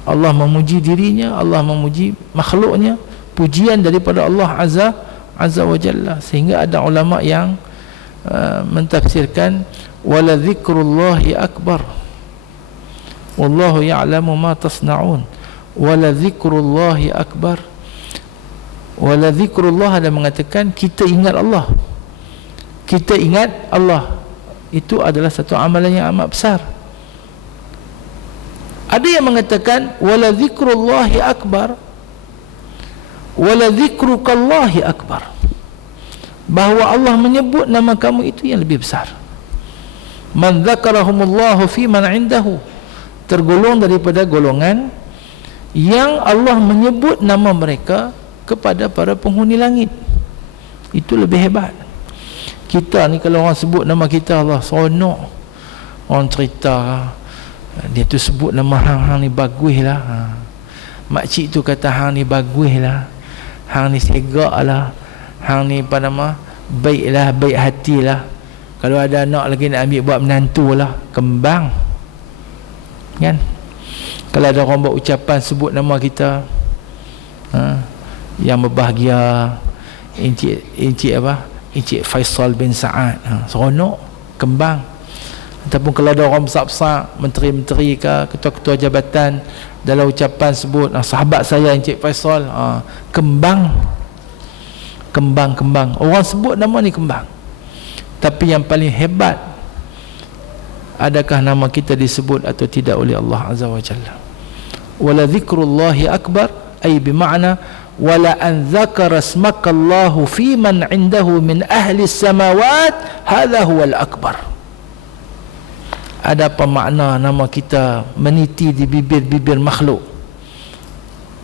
Allah memuji dirinya, Allah memuji makhluknya, pujian daripada Allah Azza wa Jalla. Sehingga ada ulama yang mentafsirkan wala dzikrullahi akbar wallahu ya'lamu ma tasna'un. Wala dzikrullahi akbar, wala dzikrullah ada mengatakan kita ingat Allah, kita ingat Allah, itu adalah satu amalan yang amat besar. Ada yang mengatakan wala dzikrullahi akbar wala dzikrukallahi akbar, bahawa Allah menyebut nama kamu itu yang lebih besar. Man dzakarahumullahu fi man indahu, tergolong daripada golongan yang Allah menyebut nama mereka kepada para penghuni langit. Itu lebih hebat. Kita ni kalau orang sebut nama kita, Allah seronok. Orang cerita dia tu sebut nama hang ni bagus lah. Makcik tu kata hang ni bagus lah, hang ni segak lah, hang ni apa nama, baik lah, baik hati lah. Kalau ada anak lagi nak ambil buat menantu lah, kembang kan. Kalau ada orang buat ucapan sebut nama kita, yang berbahagia, Encik Faisal bin Sa'ad, seronok, kembang. Ataupun kalau ada orang besar-besar, menteri-menteri ke ketua-ketua jabatan, dalam ucapan sebut sahabat saya Encik Faisal, kembang. Orang sebut nama ni kembang. Tapi yang paling hebat, adakah nama kita disebut atau tidak oleh Allah Azza wa Jalla. Wala dzikrullahi akbar, ay bima'na wala an dzakara ismakallahu fi man 'indahu min ahli samawat, hadha huwal akbar. Ada apa makna nama kita meniti di bibir-bibir makhluk?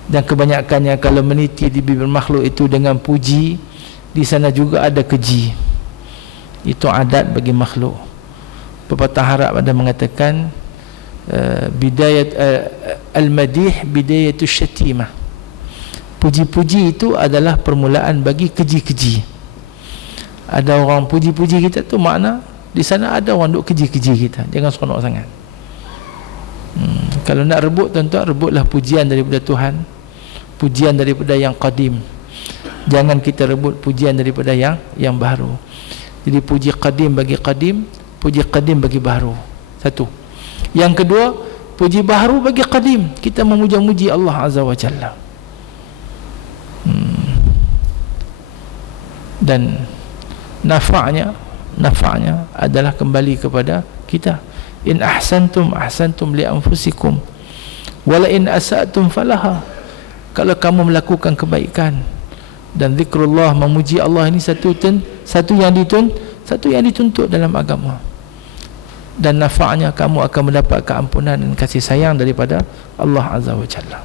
Dan kebanyakannya kalau meniti di bibir makhluk itu dengan puji, di sana juga ada keji. Itu adat bagi makhluk. Pepatah Arab ada mengatakan bidayat al-madih bidayatus syatimah. Puji-puji itu adalah permulaan bagi keji-keji. Ada orang puji-puji kita tu makna di sana ada orang duk keji-keji kita. Jangan seronok sangat. Kalau nak rebut, tuan-tuan, rebutlah pujian daripada Tuhan, pujian daripada yang qadim. Jangan kita rebut pujian daripada yang baru. Jadi puji qadim bagi qadim, puji qadim bagi baru. Satu. Yang kedua, puji baru bagi qadim. Kita memuja-muji Allah Azza wa Jalla. Dan nafa'nya adalah kembali kepada kita. In ahsantum li anfusikum wa la in asa'tum falaha. Kalau kamu melakukan kebaikan, dan zikrullah, memuji Allah ini satu yang dituntut dalam agama. Dan nafa'nya kamu akan mendapat keampunan dan kasih sayang daripada Allah Azza wa Jalla.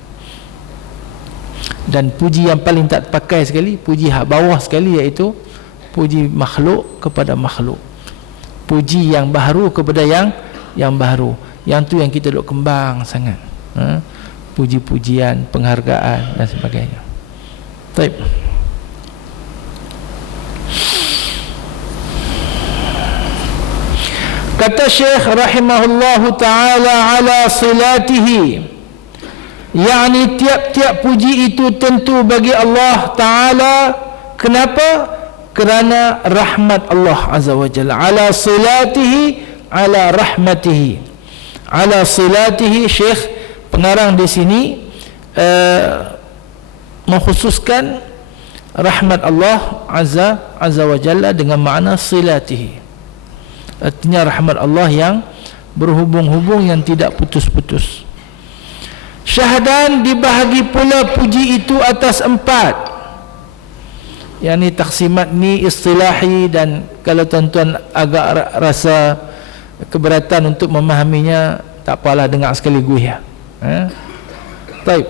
Dan puji yang paling tak pakai sekali, puji hak bawah sekali, iaitu puji makhluk kepada makhluk. Puji yang baru kepada yang baru. Yang tu yang kita duk kembang sangat. Puji-pujian, penghargaan dan sebagainya. Baik. Kata Syekh rahimahullahu ta'ala, ala silatihi, yakni tiap-tiap puji itu tentu bagi Allah Ta'ala. Kenapa? Kerana rahmat Allah Azza wa Jalla. Ala silatihi, ala rahmatihi. Ala silatihi, Syekh pengarang di sini mengkhususkan rahmat Allah Azza wa Jalla dengan makna silatihi. Artinya rahmat Allah yang berhubung-hubung, yang tidak putus-putus. Syahadan dibahagi pula puji itu atas 4. Yang ni taksimat ni istilahi, dan kalau tuan-tuan agak rasa keberatan untuk memahaminya, tak apalah, dengar sekaligus ya. Baik.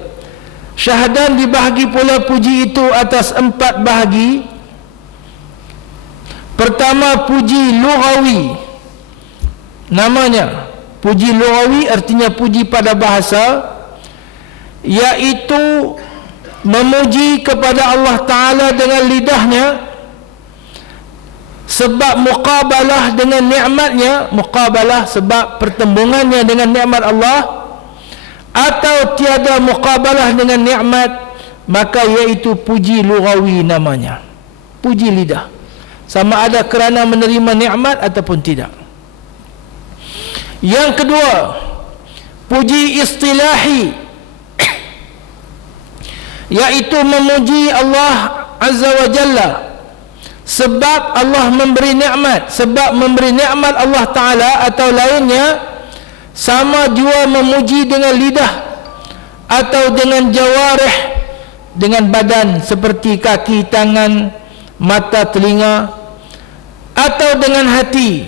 Syahadan dibahagi pula puji itu atas 4 bahagi. Pertama, puji lughawi. Namanya puji lughawi, artinya puji pada bahasa, iaitu memuji kepada Allah Ta'ala dengan lidahnya sebab muqabalah dengan nikmatnya, muqabalah sebab pertembungannya dengan nikmat Allah, atau tiada muqabalah dengan nikmat, maka iaitu puji lughawi namanya. Puji lidah, sama ada kerana menerima nikmat ataupun tidak. Yang kedua, puji istilahi, iaitu memuji Allah Azza wa Jalla sebab Allah memberi nikmat, sebab memberi nikmat Allah Ta'ala atau lainnya, sama jua memuji dengan lidah atau dengan jawarih, dengan badan seperti kaki, tangan, mata, telinga, atau dengan hati,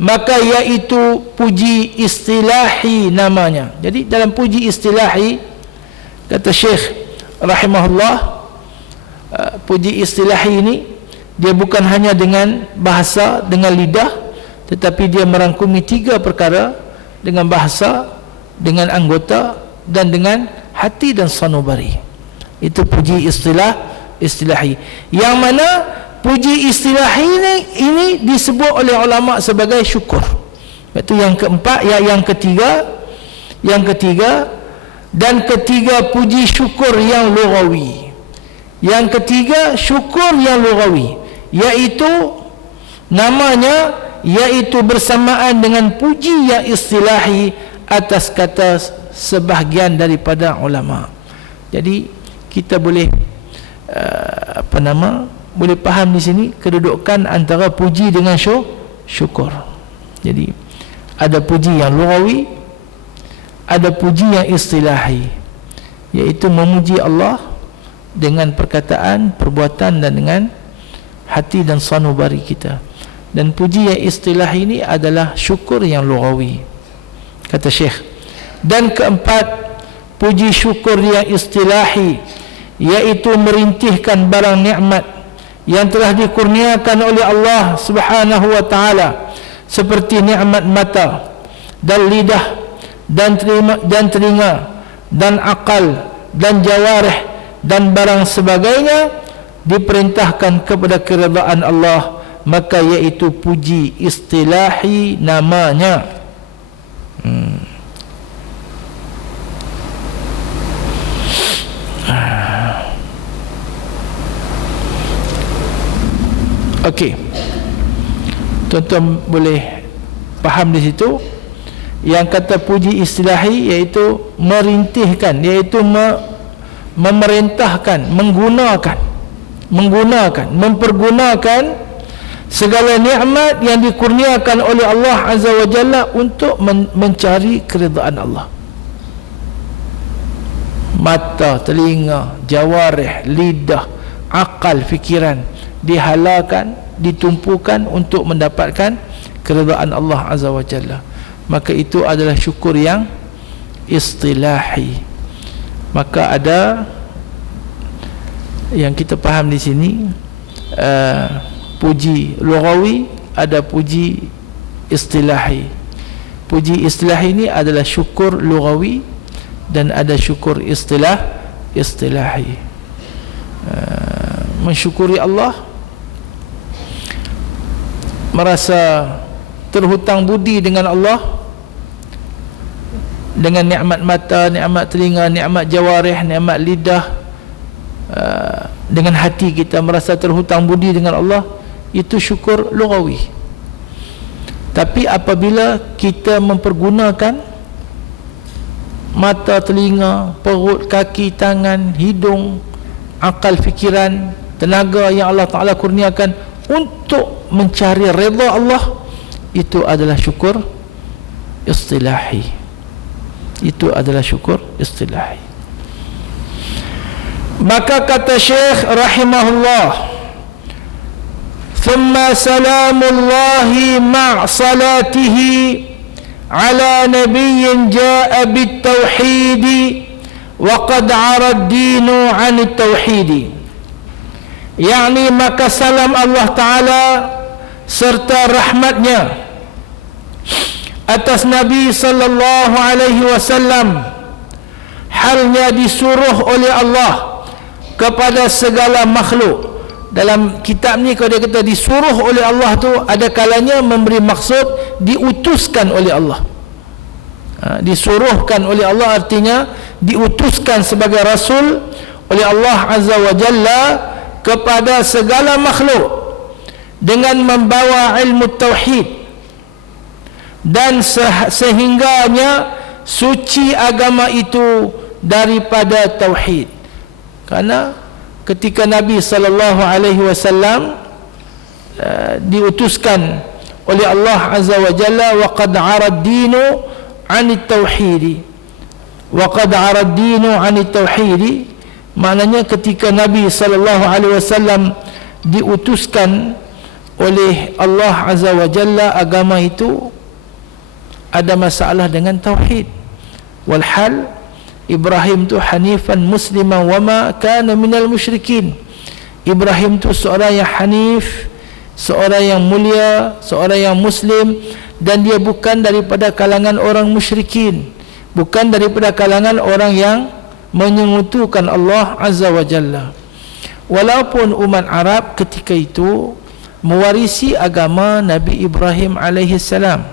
maka iaitu puji istilahi namanya. Jadi dalam puji istilahi, kata Syekh rahimahullah, puji istilahi ini dia bukan hanya dengan bahasa, dengan lidah, tetapi dia merangkumi 3 perkara, dengan bahasa, dengan anggota, dan dengan hati dan sanubari. Itu puji istilahi. Yang mana puji istilahi ini disebut oleh ulama sebagai syukur. Itu yang keempat. Yang ketiga, Dan ketiga, puji syukur yang lughawi. Yang ketiga, syukur yang lughawi, iaitu namanya, iaitu bersamaan dengan puji yang istilahi atas kata sebahagian daripada ulama. Jadi kita boleh boleh faham di sini kedudukan antara puji dengan syukur. Jadi ada puji yang lughawi, ada puji yang istilahi, iaitu memuji Allah dengan perkataan, perbuatan dan dengan hati dan sanubari kita. Dan puji yang istilahi ini adalah syukur yang lughawi, kata Syekh. Dan keempat, puji syukur yang istilahi, iaitu merintihkan barang nikmat yang telah dikurniakan oleh Allah Subhanahu wa taala, seperti nikmat mata dan lidah dan telinga dan akal dan jawarih dan barang sebagainya, diperintahkan kepada keredaan Allah, maka iaitu puji istilahi namanya. Okey, tuan-tuan boleh faham di situ. Yang kata puji istilahi iaitu merintihkan, iaitu memerintahkan, mempergunakan segala nikmat yang dikurniakan oleh Allah Azza wa Jalla untuk mencari keridaan Allah. Mata, telinga, jawarih, lidah, akal, fikiran dihalalkan, ditumpukan untuk mendapatkan keridaan Allah Azza wa Jalla. Maka itu adalah syukur yang istilahi. Maka ada yang kita faham di sini, puji lughawi, ada puji istilahi. Puji istilahi ini adalah syukur lughawi dan ada syukur istilahi. Mensyukuri Allah, merasa terhutang budi dengan Allah, dengan nikmat mata, nikmat telinga, nikmat jawarih, nikmat lidah, dengan hati kita merasa terhutang budi dengan Allah, itu syukur lughawi. Tapi apabila kita mempergunakan mata, telinga, perut, kaki, tangan, hidung, akal, fikiran, tenaga yang Allah Ta'ala kurniakan untuk mencari redha Allah, itu adalah syukur istilahi. Itu adalah syukur istilahi. Maka kata Syekh rahimahullah, thumma salamullahi ma' salatihi ala nabiyyin ja'a bit-tauhidi wa qad 'ara ad-dinu 'an at-tauhidi. Yakni maka salam Allah Ta'ala serta rahmatnya atas Nabi sallallahu alaihi wasallam, halnya disuruh oleh Allah kepada segala makhluk. Dalam kitab ni kalau dia kata disuruh oleh Allah tu, ada kalanya memberi maksud diutuskan oleh Allah. Disuruhkan oleh Allah artinya diutuskan sebagai rasul oleh Allah Azza wa Jalla kepada segala makhluk dengan membawa ilmu tauhid, dan sehingganya suci agama itu daripada tauhid. Karena ketika Nabi sallallahu alaihi wasallam diutuskan oleh Allah Azza wa Jalla, wa qad 'ara ad-dinu 'anit tauhid, wa qad 'ara ad-dinu 'anit tauhid, maknanya ketika Nabi sallallahu alaihi wasallam diutuskan oleh Allah Azza wa Jalla, agama itu ada masalah dengan tauhid. Walhal Ibrahim tu hanifan musliman wa ma kana minal musyrikin. Ibrahim tu seorang yang hanif, seorang yang mulia, seorang yang muslim, dan dia bukan daripada kalangan orang musyrikin, bukan daripada kalangan orang yang menyekutukan Allah Azza wa Jalla. Walaupun umat Arab ketika itu mewarisi agama Nabi Ibrahim alaihi salam,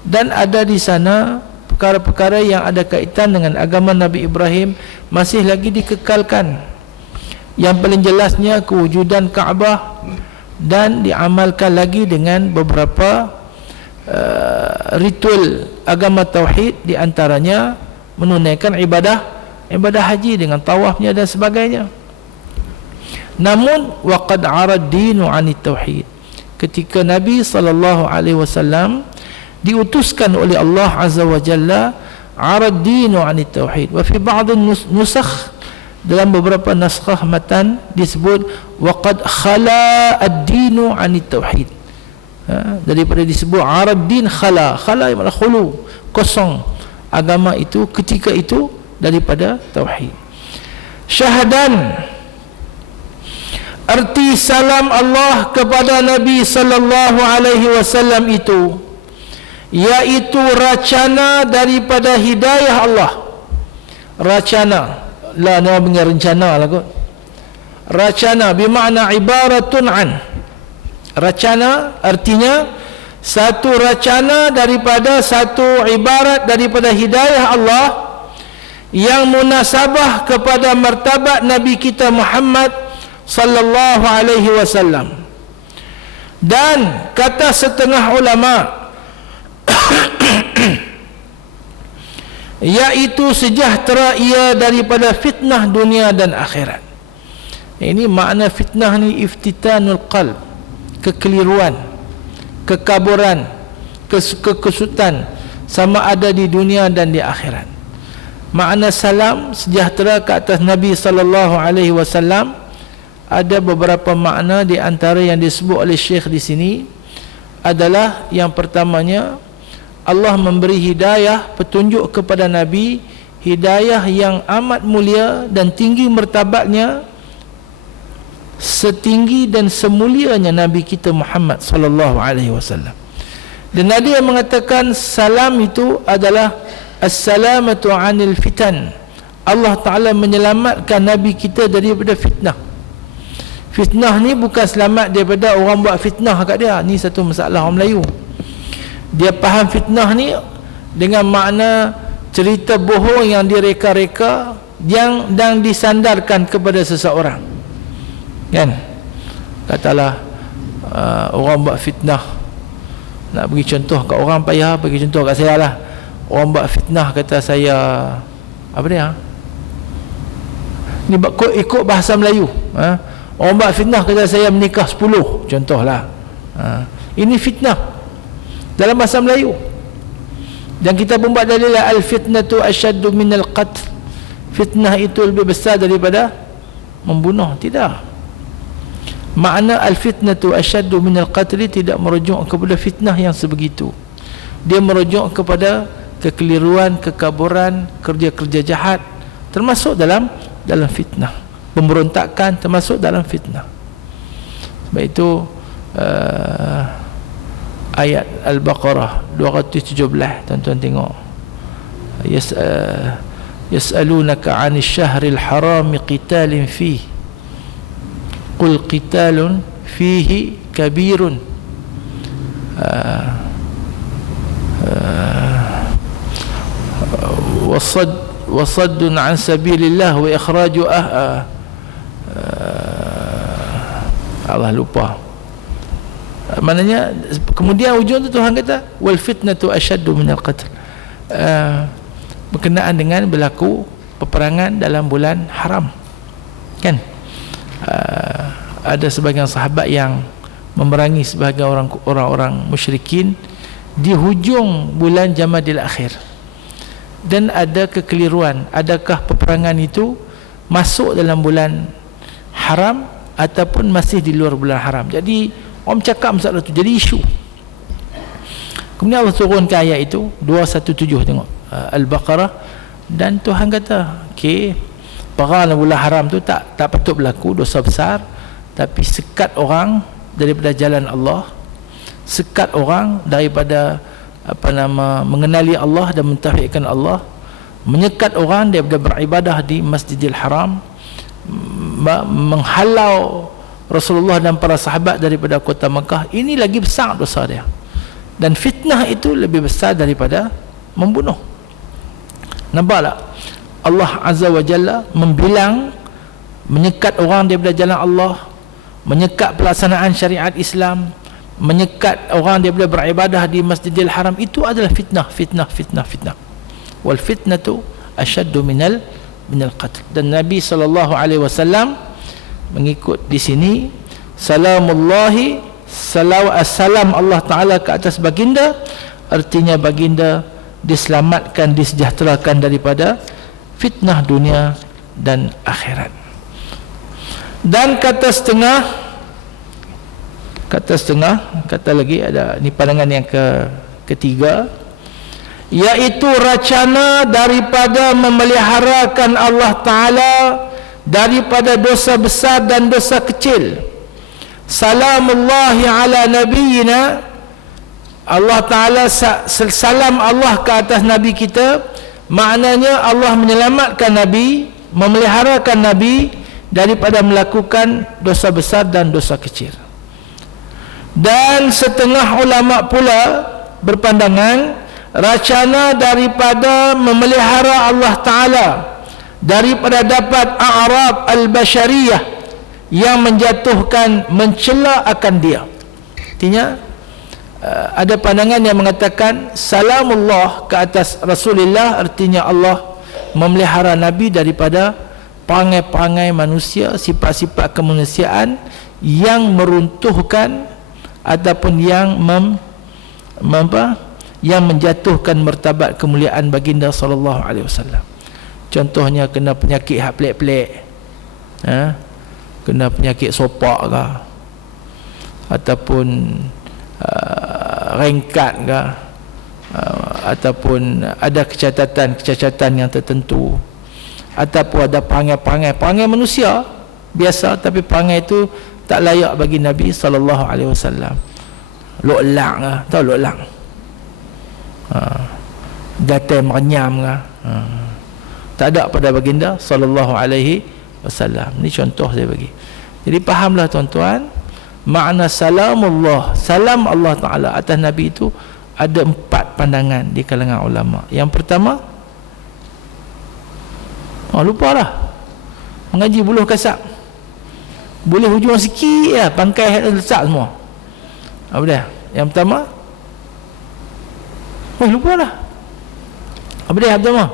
dan ada di sana perkara-perkara yang ada kaitan dengan agama Nabi Ibrahim masih lagi dikekalkan. Yang paling jelasnya kewujudan Kaabah, dan diamalkan lagi dengan beberapa ritual agama tauhid, di antaranya menunaikan ibadah haji dengan tawafnya dan sebagainya. Namun waqad arad dinu 'anit tauhid, ketika Nabi SAW diutuskan oleh Allah Azza wa Jalla, arad dinu 'anit tauhid. Wa fi ba'd nusakh, dalam beberapa naskah matan disebut waqad khala ad-dinu 'anit tauhid. Daripada disebut arad din, khala yang makna khulu, kosong agama itu ketika itu daripada tauhid. Syahadan, arti salam Allah kepada Nabi sallallahu alaihi wasallam itu, iaitu racana daripada hidayah Allah. Racana, la nama dengan rencana lah kot. Racana bermakna ibaratun an. Racana artinya satu racana daripada, satu ibarat daripada hidayah Allah yang munasabah kepada martabat Nabi kita Muhammad sallallahu alaihi wasallam. Dan kata setengah ulama iaitu sejahtera ia daripada fitnah dunia dan akhirat. Ini makna fitnah ni, iftitanul qalb, kekeliruan, kekaburan, kekesutan, sama ada di dunia dan di akhirat. Makna salam sejahtera ke atas Nabi sallallahu alaihi wasallam ada beberapa makna, di antara yang disebut oleh Syekh di sini adalah yang pertamanya, Allah memberi hidayah, petunjuk kepada Nabi, hidayah yang amat mulia dan tinggi martabatnya, setinggi dan semulianya Nabi kita Muhammad sallallahu alaihi wasallam. Dan ada yang mengatakan salam itu adalah assalamatu anil fitan. Allah Ta'ala menyelamatkan Nabi kita daripada fitnah. Fitnah ni bukan selamat daripada orang buat fitnah kat dia. Ni satu masalah orang Melayu. Dia faham fitnah ni dengan makna cerita bohong yang direka-reka, yang dan disandarkan kepada seseorang, kan? Katalah orang buat fitnah, nak bagi contoh kat orang payah, bagi contoh kat saya lah. Orang buat fitnah kata saya, apa dia, ni ikut bahasa Melayu, orang buat fitnah kata saya menikah 10, contohlah. Ini fitnah dalam bahasa Melayu. Dan kita pun buat dalil, al-fitnatu asyaddu minal qatl. Fitnah itu lebih besar daripada membunuh. Tidak. Makna al-fitnatu asyaddu minal qatl tidak merujuk kepada fitnah yang sebegitu. Dia merujuk kepada kekeliruan, kekaburan, kerja-kerja jahat, termasuk dalam fitnah. Pemberontakan termasuk dalam fitnah. Sebab itu ayat Al-Baqarah 217, tuan-tuan tengok, yas'alunaka 'anil syahril haram qitalin fihi qul qitalun fihi kabirun wasaddun 'an sabilillah wa ikhraju Allah lupa. Maknanya kemudian ujung tu Tuhan kata wal fitnatu asyaddu minal qatl, berkenaan dengan berlaku peperangan dalam bulan haram, kan? Ada sebagian sahabat yang memerangi sebahagian orang-orang musyrikin di hujung bulan Jamadil Akhir, dan ada kekeliruan, adakah peperangan itu masuk dalam bulan haram ataupun masih di luar bulan haram. Jadi orang cakap masalah itu jadi isu. Kemudian Allah turunkan ayat itu 217, tengok Al-Baqarah, dan Tuhan kata okey, perang bulan haram tu tak patut berlaku, dosa besar, tapi sekat orang daripada jalan Allah, sekat orang daripada mengenali Allah dan mentauhidkan Allah, menyekat orang daripada beribadah di Masjidil Haram, menghalau Rasulullah dan para sahabat daripada kota Mekah. Ini lagi besar dosa dia, dan fitnah itu lebih besar daripada membunuh. Nampak tak? Allah Azza wa Jalla membilang, menyekat orang daripada jalan Allah, menyekat pelaksanaan syariat Islam, menyekat orang daripada beribadah di Masjidil Haram. Itu adalah fitnah. Wal fitnatu asyaddu minal qatl. Dan Nabi SAW mengikut di sini, salamullahi, salam Allah Ta'ala ke atas baginda, artinya baginda diselamatkan, disejahterakan daripada fitnah dunia dan akhirat. Dan kata lagi ada ni pandangan yang ketiga, iaitu racana daripada memeliharakan Allah Ta'ala daripada dosa besar dan dosa kecil. Salamullahi ala nabiyyina, Allah Ta'ala, salam Allah ke atas Nabi kita, maknanya Allah menyelamatkan Nabi, memeliharakan Nabi daripada melakukan dosa besar dan dosa kecil. Dan setengah ulama pula berpandangan racana daripada memelihara Allah Ta'ala daripada dapat a'rab al-bashariyah yang menjatuhkan, mencela akan dia. Artinya ada pandangan yang mengatakan salamullah ke atas Rasulullah, artinya Allah memelihara Nabi daripada perangai-perangai manusia, sifat-sifat kemanusiaan yang meruntuhkan ataupun yang yang menjatuhkan martabat kemuliaan baginda sallallahu alaihi wasallam. Contohnya kena penyakit hak pelik-pelik, kena penyakit sopak ke, ataupun rengkat ke, ataupun ada kecacatan yang tertentu, ataupun ada perangai manusia biasa, tapi perangai itu tak layak bagi Nabi sallallahu alaihi wasallam. Lo'lang ke, tahu lo'lang? Gatai merenyam ke, tak ada pada baginda sallallahu alaihi wasallam. Ni contoh saya bagi. Jadi fahamlah tuan-tuan, makna salamullah, salam Allah Ta'ala atas Nabi itu ada 4 pandangan di kalangan ulama. Yang pertama, lupalah, mengaji buluh kasap, boleh hujung sikit lah, pangkai lesak semua. Apa dia? Yang pertama, lupalah. Apa dia yang pertama?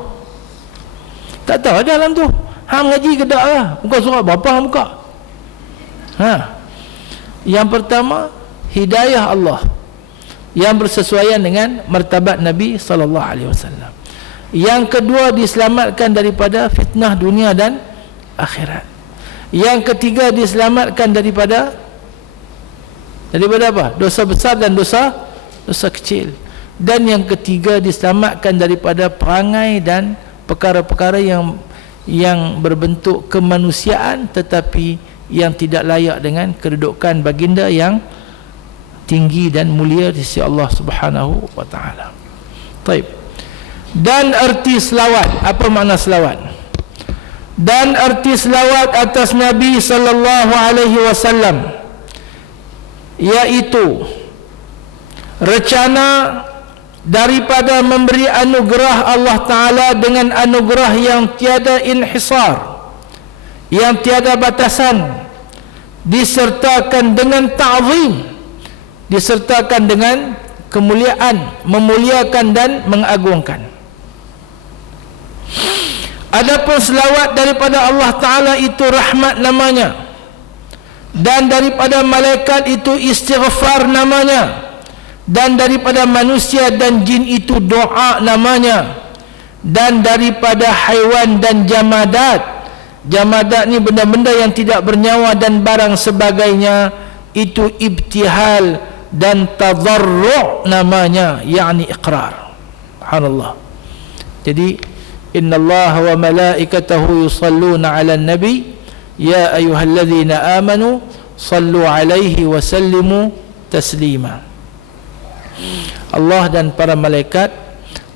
Tak tahu ada dalam tu. Hang mengaji ke tak lah, buka surat berapa hang buka. Yang pertama, hidayah Allah yang bersesuaian dengan martabat Nabi sallallahu alaihi wasallam. Yang kedua, diselamatkan daripada fitnah dunia dan akhirat. Yang ketiga, diselamatkan daripada apa? Dosa besar dan dosa kecil. Dan yang ketiga, diselamatkan daripada perangai dan perkara-perkara yang berbentuk kemanusiaan tetapi yang tidak layak dengan kedudukan baginda yang tinggi dan mulia di sisi Allah Subhanahu wa taala. Baik. Dan arti selawat, apa makna selawat? Dan arti selawat atas Nabi sallallahu alaihi wasallam iaitu rencana daripada memberi anugerah Allah Ta'ala dengan anugerah yang tiada inhisar, yang tiada batasan, disertakan dengan ta'zim, disertakan dengan kemuliaan, memuliakan dan mengagungkan. Adapun selawat daripada Allah Ta'ala itu rahmat namanya, dan daripada malaikat itu istighfar namanya, dan daripada manusia dan jin itu doa namanya, dan daripada haiwan dan jamadat, jamadat ni benda-benda yang tidak bernyawa dan barang sebagainya, itu ibtihal dan tadarru' namanya, yakni iqrar. Subhanallah. Jadi innallaha wa malaikatahu yusalluna 'alan nabi ya ayyuhalladzina amanu sallu 'alaihi wa sallimu taslima. Allah dan para malaikat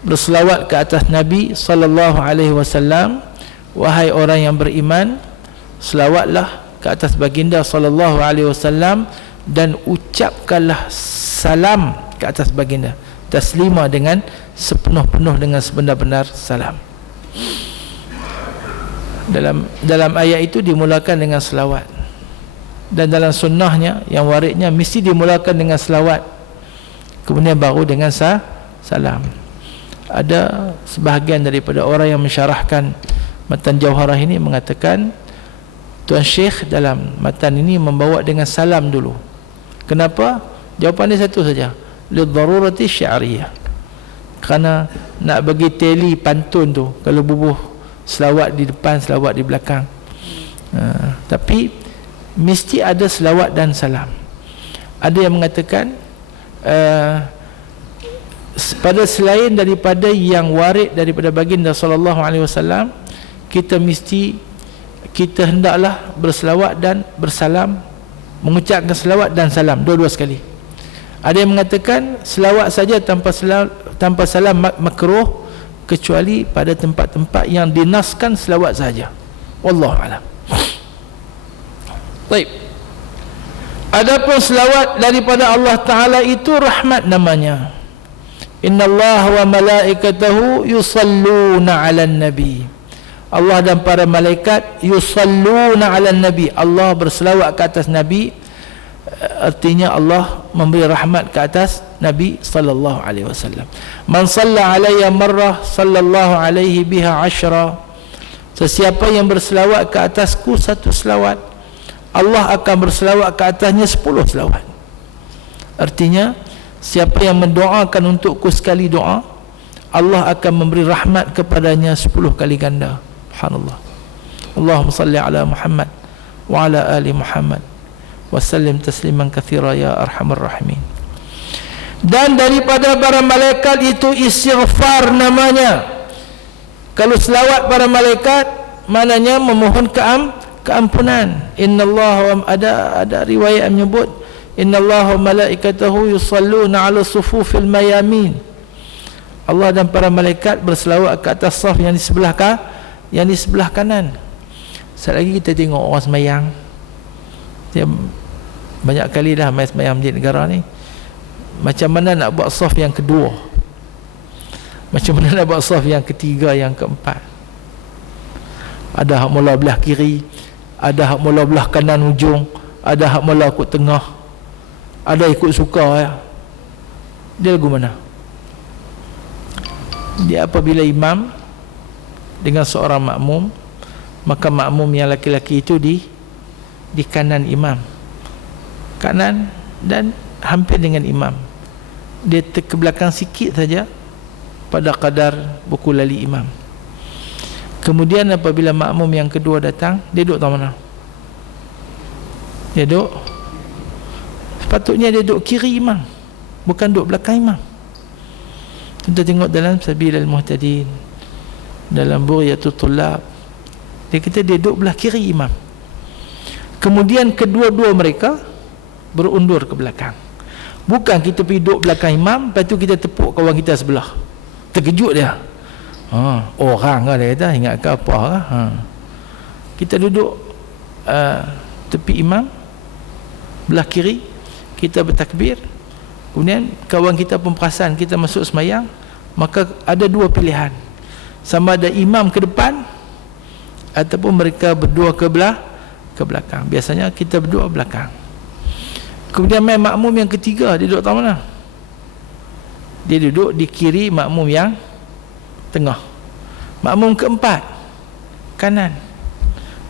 berselawat ke atas Nabi sallallahu alaihi wasallam. Wahai orang yang beriman, selawatlah ke atas baginda sallallahu alaihi wasallam dan ucapkanlah salam ke atas baginda, taslima dengan sepenuh-penuh dengan sebenar-benar salam. dalam ayat itu dimulakan dengan selawat, dan dalam sunnahnya yang waridnya mesti dimulakan dengan selawat, kemudian baru dengan salam. Ada sebahagian daripada orang yang mensyarahkan matan Jauharah ini mengatakan Tuan Syekh dalam matan ini membawa dengan salam dulu. Kenapa? Jawapan dia satu saja, lidharurati sya'riyah, kerana nak bagi teli pantun tu, kalau bubuh selawat di depan, selawat di belakang. Tapi mesti ada selawat dan salam. Ada yang mengatakan pada selain daripada yang warid daripada baginda sallallahu alaihi wasallam, kita hendaklah berselawat dan bersalam, mengucapkan selawat dan salam dua-dua sekali. Ada yang mengatakan selawat saja tanpa salam makruh, kecuali pada tempat-tempat yang dinaskan selawat saja. Wallahu a'lam. Baik. Adapun selawat daripada Allah Taala itu rahmat namanya. Innallaha wa malaikatahu yusalluna 'alan nabi. Allah dan para malaikat yusalluna 'alan nabi. Allah berselawat ke atas nabi. Artinya Allah memberi rahmat ke atas Nabi sallallahu alaihi wasallam. Man shalla alayya marrah sallallahu alaihi biha 10. Sesiapa yang berselawat ke atasku satu selawat, Allah akan berselawat ke atasnya 10 selawat. Artinya siapa yang mendoakan untukku sekali doa, Allah akan memberi rahmat kepadanya 10 kali ganda. Subhanallah. Allahumma salli ala Muhammad wa ala ali Muhammad wasallim tasliman katsira ya arhamar rahimin. Dan daripada para malaikat itu istighfar namanya. Kalau selawat para malaikat maknanya memohon keampunan. Innallaha, ada riwayat yang menyebut innallaha malaikatahu yusalluna 'ala sufufil mayamin. Allah dan para malaikat berselawat ke atas saf yang di sebelah kanan. Sekali lagi kita tengok orang semayang, dia banyak kali dah main semayang Masjid Negara ni, macam mana nak buat saf yang kedua, macam mana nak buat saf yang ketiga, yang keempat. Ada hak mula belah kiri, ada hak mula belah kanan ujung, ada hak mula ikut tengah, ada ikut suka ya. Dia lagu mana? Dia apabila imam dengan seorang makmum, maka makmum yang laki-laki itu di kanan imam, kanan dan hampir dengan imam. Dia ke belakang sikit saja pada kadar buku lali imam. Kemudian apabila makmum yang kedua datang, dia duduk tahu mana? Dia duduk, sepatutnya dia duduk kiri imam, bukan duduk belakang imam. Kita tengok dalam Sabilal Muhtadin, dalam Bugyatul Tullab, dia kata dia duduk belah kiri imam. Kemudian kedua-dua mereka berundur ke belakang. Bukan kita pergi duduk belakang imam, lepas tu kita tepuk kawan kita sebelah. Terkejut dia. Orang kan dia kata, ingat ke apa kan? Kita duduk tepi imam, belah kiri, kita bertakbir. Kemudian kawan kita pun perasan kita masuk semayang, maka ada dua pilihan. Sama ada imam ke depan ataupun mereka berdua ke belakang. Biasanya kita berdua belakang. Kemudian main makmum yang ketiga, dia duduk tahu mana? Dia duduk di kiri makmum yang tengah. Makmum keempat kanan.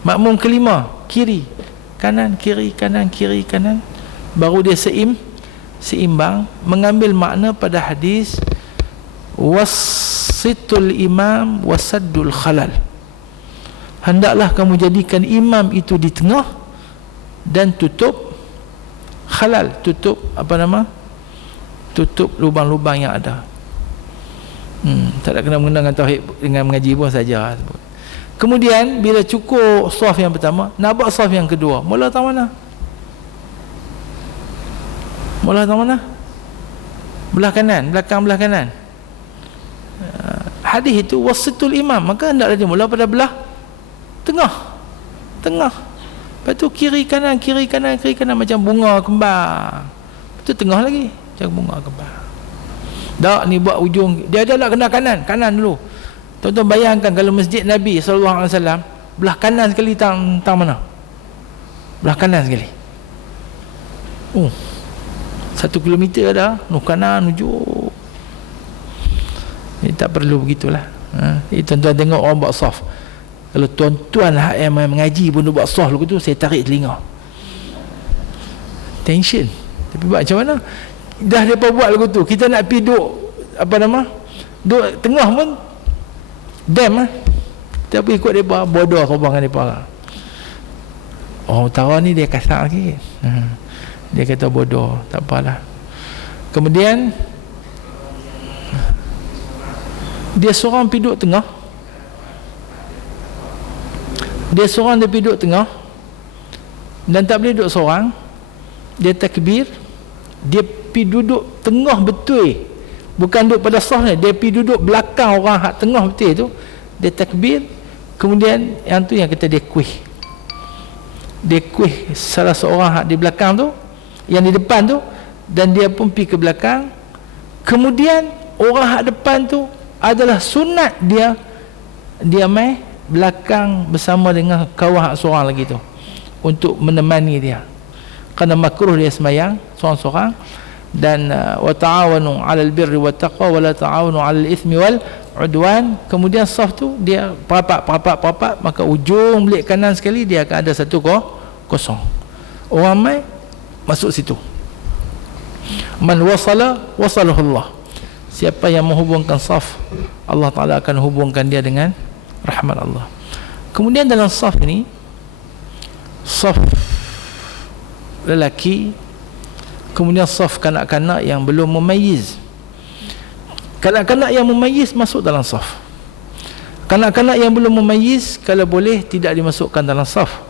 Makmum kelima kiri, kanan, kiri, kanan, kiri, kanan. Baru dia seimbang, mengambil makna pada hadis wasitul imam wasaddul khalal. Hendaklah kamu jadikan imam itu di tengah dan tutup khalal, tutup tutup lubang-lubang yang ada. Tak ada kena mengena dengan tauhid, dengan mengaji pun saja. Kemudian bila cukup saf yang pertama, nak buat saf yang kedua, mula tahu mana? Mula tahu mana? Belah kanan, belakang belah kanan. Hadis itu wasitul imam, maka hendaklah dia mula pada belah tengah. Lepas tu kiri kanan, kiri kanan, kiri kanan, macam bunga kembar. Lepas tu tengah lagi macam bunga kembar. Tak, ni buat ujung, dia ada nak kena kanan dulu. Tuan-tuan bayangkan kalau masjid Nabi SAW belah kanan sekali, tang mana? Belah kanan sekali. 1 kilometer dah, kanan ujuk. Tak perlu begitulah. Tuan-tuan tengok orang buat saf. Kalau tuan-tuan yang mengaji pun buat saf lagu tu, saya tarik telinga. Tension. Tapi buat macam mana? Dah depa buat lagu tu, kita nak pergi duduk duduk tengah pun dam lah. Kita pergi ikut depa, bodoh kau dengan depa. Orang utara ni dia kasar sikit. Dia kata bodoh, tak apalah. Kemudian dia seorang pergi duduk tengah. Dia seorang dia pergi duduk tengah dan tak boleh duduk seorang. Dia takbir, dia pergi duduk tengah betul, bukan duduk pada saf ni, dia pergi duduk belakang orang hak tengah betul tu. Dia takbir, kemudian yang tu yang kata dia kuih salah seorang hak di belakang tu, yang di depan tu, dan dia pun pergi ke belakang. Kemudian orang hak depan tu adalah sunat dia mai belakang bersama dengan kawan hak seorang lagi tu untuk menemani dia, kerana makruh dia semayang seorang-seorang. Dan wa ta'awanu 'alal birri wat taqwa wa la ta'awanu 'alal itsmi wal 'udwan. Kemudian saf tu dia perapat, maka ujung belik kanan sekali dia akan ada satu kosong. Orang mai masuk situ. Man wasalahu Allah. Siapa yang menghubungkan saf, Allah Ta'ala akan hubungkan dia dengan rahmat Allah. Kemudian dalam saf ini, saf lelaki, kemudian saf kanak-kanak yang belum memayyiz. Kanak-kanak yang memayyiz masuk dalam saf. Kanak-kanak yang belum memayyiz kalau boleh tidak dimasukkan dalam saf,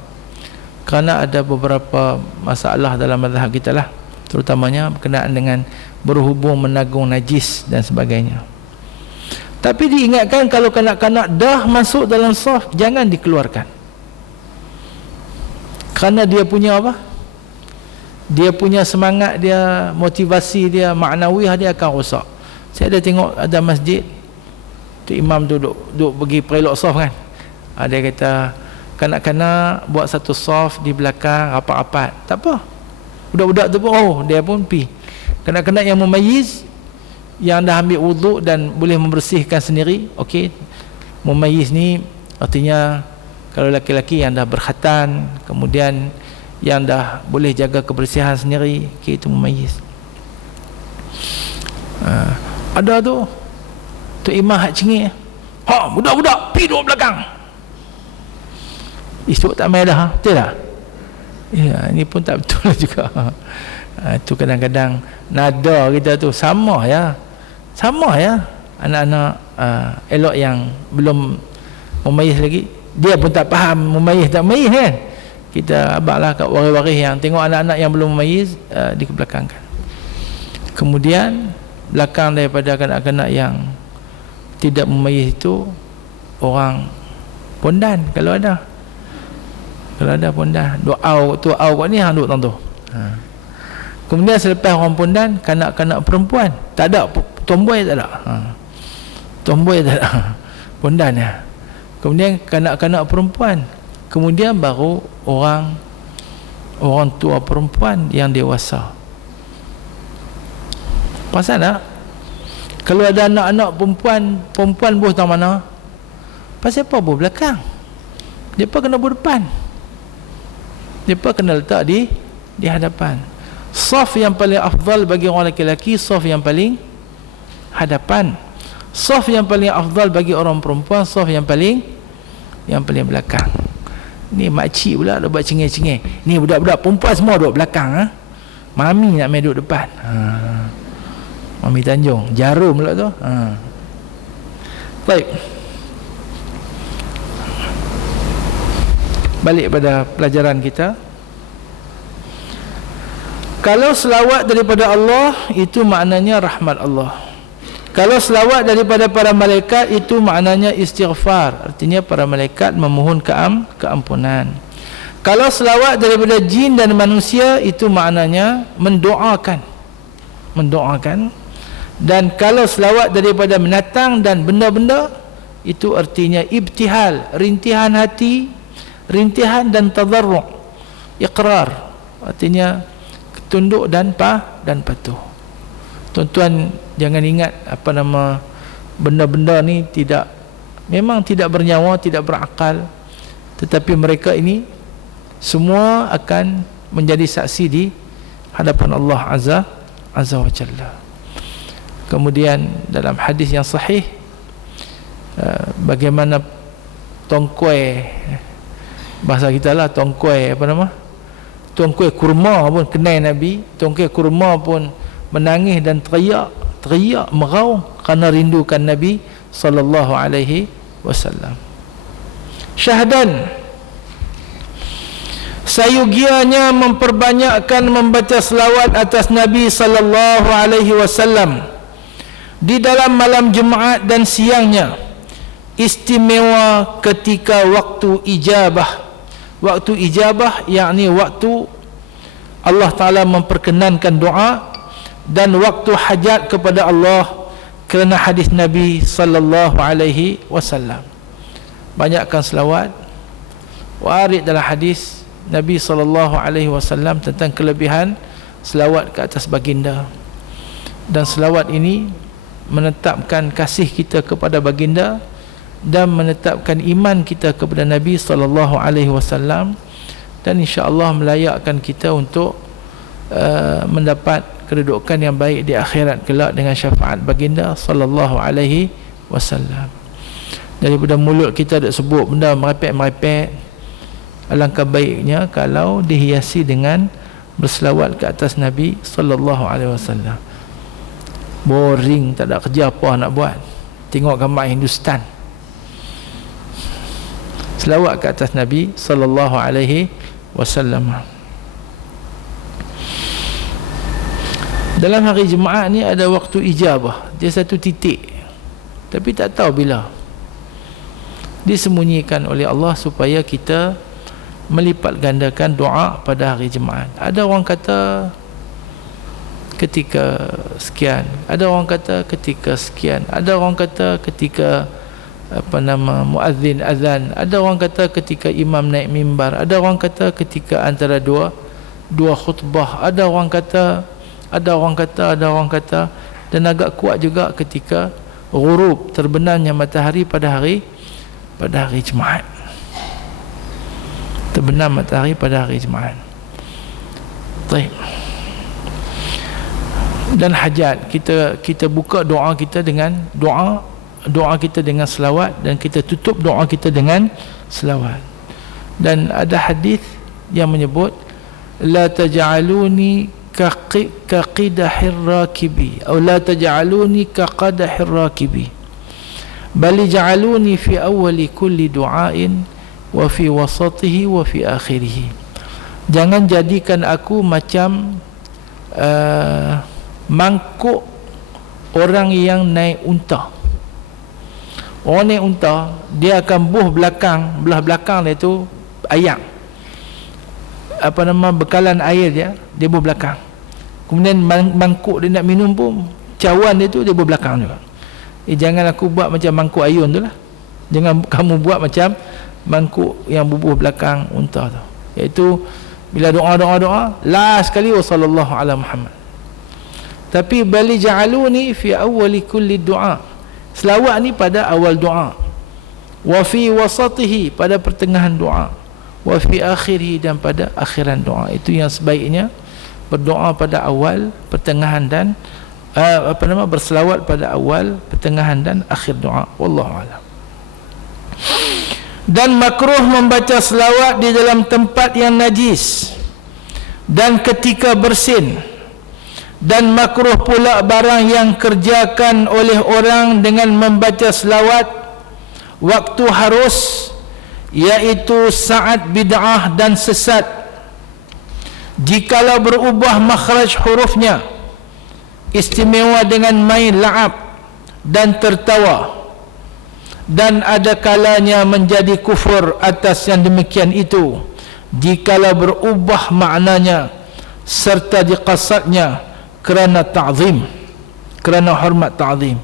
kerana ada beberapa masalah dalam mazhab kita lah, terutamanya berkenaan dengan berhubung, menagung najis dan sebagainya. Tapi diingatkan kalau kanak-kanak dah masuk dalam saf, jangan dikeluarkan, kerana dia punya apa? Dia punya semangat dia, motivasi dia, maknawiyah dia akan rosak. Saya ada tengok ada masjid tu, imam duduk pergi perelok saf kan. Dia kata kanak-kanak buat satu saf di belakang rapat-rapat. Tak apa, budak-budak tu pun dia pun pi. Kanak-kanak yang memayyiz, yang dah ambil wuduk dan boleh membersihkan sendiri, okey. Memayyiz ni artinya kalau laki-laki yang dah berkhatan, kemudian yang dah boleh jaga kebersihan sendiri, okey, itu memayyiz. Ada tu imam hak cengik, budak-budak pi duduk belakang. Esok tak main dah, betul tak? Ya, ini pun tak betul juga. Itu kadang-kadang nada kita tu sama ya anak-anak elok yang belum memayyiz lagi, dia pun tak faham memayyiz tak memayyiz kan. Kita abaklah kat waris-waris yang tengok anak-anak yang belum memayyiz dikebelakangkan. Kemudian belakang daripada kanak-kanak yang tidak memayyiz itu orang pondan, kalau ada pondan, doa kat ni hang duduk tang tu. Kemudian selepas orang pondan, kanak-kanak perempuan, tak ada tomboy, tak ada. Tomboy tak ada. Pondan ya. Kemudian kanak-kanak perempuan, kemudian baru orang tua perempuan yang dewasa. Pasal tak? Kalau ada anak-anak perempuan buh tang mana? Pasal apa buh belakang? Depa kena buh depan. Depa kena letak di hadapan. Saf yang paling afdal bagi orang lelaki, saf yang paling hadapan. Saf yang paling afdal bagi orang perempuan, saf yang paling belakang. Ni makcik pula dah buat cengeng-cengeng. Ni budak-budak perempuan semua duduk belakang. Mami nak main duduk depan. Mami Tanjung jarum pula tu. Baik, balik pada pelajaran kita. Kalau selawat daripada Allah, itu maknanya rahmat Allah. Kalau selawat daripada para malaikat, itu maknanya istighfar, artinya para malaikat memohon keampunan. Kalau selawat daripada jin dan manusia, itu maknanya mendoakan. Dan kalau selawat daripada binatang dan benda-benda, itu artinya ibtihal, rintihan hati, rintihan dan tadarru', iqrar, artinya tunduk dan patuh. Tuan-tuan jangan ingat benda-benda ni memang tidak bernyawa, tidak berakal, tetapi mereka ini semua akan menjadi saksi di hadapan Allah Azza wa Jalla. Kemudian dalam hadis yang sahih, bagaimana tongkuai, bahasa kita lah tongkuai tongkuai kurma pun kenai Nabi, tongkuai kurma pun menangis dan teriak meraung kerana rindukan Nabi sallallahu alaihi wasallam. Syahdan, sayugianya memperbanyakkan membaca selawat atas Nabi sallallahu alaihi wasallam di dalam malam Jumaat dan siangnya, istimewa ketika waktu ijabah. Waktu ijabah yakni waktu Allah Ta'ala memperkenankan doa, dan waktu hajat kepada Allah, kerana hadis Nabi sallallahu alaihi wasallam. Banyakkan selawat. Warid dalam hadis Nabi sallallahu alaihi wasallam tentang kelebihan selawat ke atas baginda, dan selawat ini menetapkan kasih kita kepada baginda dan menetapkan iman kita kepada Nabi sallallahu alaihi wasallam, dan insya-Allah melayakkan kita untuk mendapat kedudukan yang baik di akhirat kelak dengan syafaat baginda sallallahu alaihi wasallam. Daripada mulut kita ada sebut benda merepek-merepek, alangkah baiknya kalau dihiasi dengan berselawat ke atas Nabi sallallahu alaihi wasallam. Boring, tak ada kerja apa nak buat, tengok gambar Hindustan, selawat ke atas Nabi sallallahu alaihi wasallam. Dalam hari Jumaat ni ada waktu ijabah, dia satu titik, tapi tak tahu bila. Disembunyikan oleh Allah supaya kita melipat gandakan doa pada hari Jumaat. Ada orang kata ketika sekian, ada orang kata ketika sekian, ada orang kata ketika muazzin azan, ada orang kata ketika imam naik mimbar, ada orang kata ketika antara dua khutbah, ada orang kata, dan agak kuat juga ketika ghurub, terbenamnya matahari pada hari Jumaat. Terbenam matahari pada hari Jumaat. Baik. Dan hajat, kita buka doa kita dengan doa kita dengan selawat, dan kita tutup doa kita dengan selawat. Dan ada hadis yang menyebut la taj'aluni kaqidahir rakibi atau la taj'aluni kaqadahir rakibi bal ja'aluni fi awwali kulli du'ain wa fi wasatihi wa fi akhirih. Jangan jadikan aku macam mangkuk orang yang naik unta. Orang naik unta, dia akan belah belakang dia tu ayak, bekalan air dia buh belakang. Kemudian mangkuk dia nak minum pun, cawan dia tu dia buh belakang juga. Jangan aku buat macam mangkuk ayun tu lah. Jangan kamu buat macam mangkuk yang bubuh belakang unta tu. Iaitu bila doa last sekali wa sallallahu ala Muhammad. Tapi bali ja'aluni fi awwali kulli du'a. Selawat ni pada awal doa. Wa fi wasatihi, pada pertengahan doa. Wa fi akhirih, dan pada akhiran doa. Itu yang sebaiknya, berdoa pada awal, pertengahan dan berselawat pada awal, pertengahan dan akhir doa. Wallahu a'lam. Dan makruh membaca selawat di dalam tempat yang najis dan ketika bersin. Dan makruh pula barang yang kerjakan oleh orang dengan membaca selawat waktu harus, iaitu saat bid'ah dan sesat, jikalau berubah makhraj hurufnya, istimewa dengan main la'ab dan tertawa, dan ada kalanya menjadi kufur atas yang demikian itu jikalau berubah maknanya serta diqasadnya kerana ta'zim, kerana hormat ta'zim.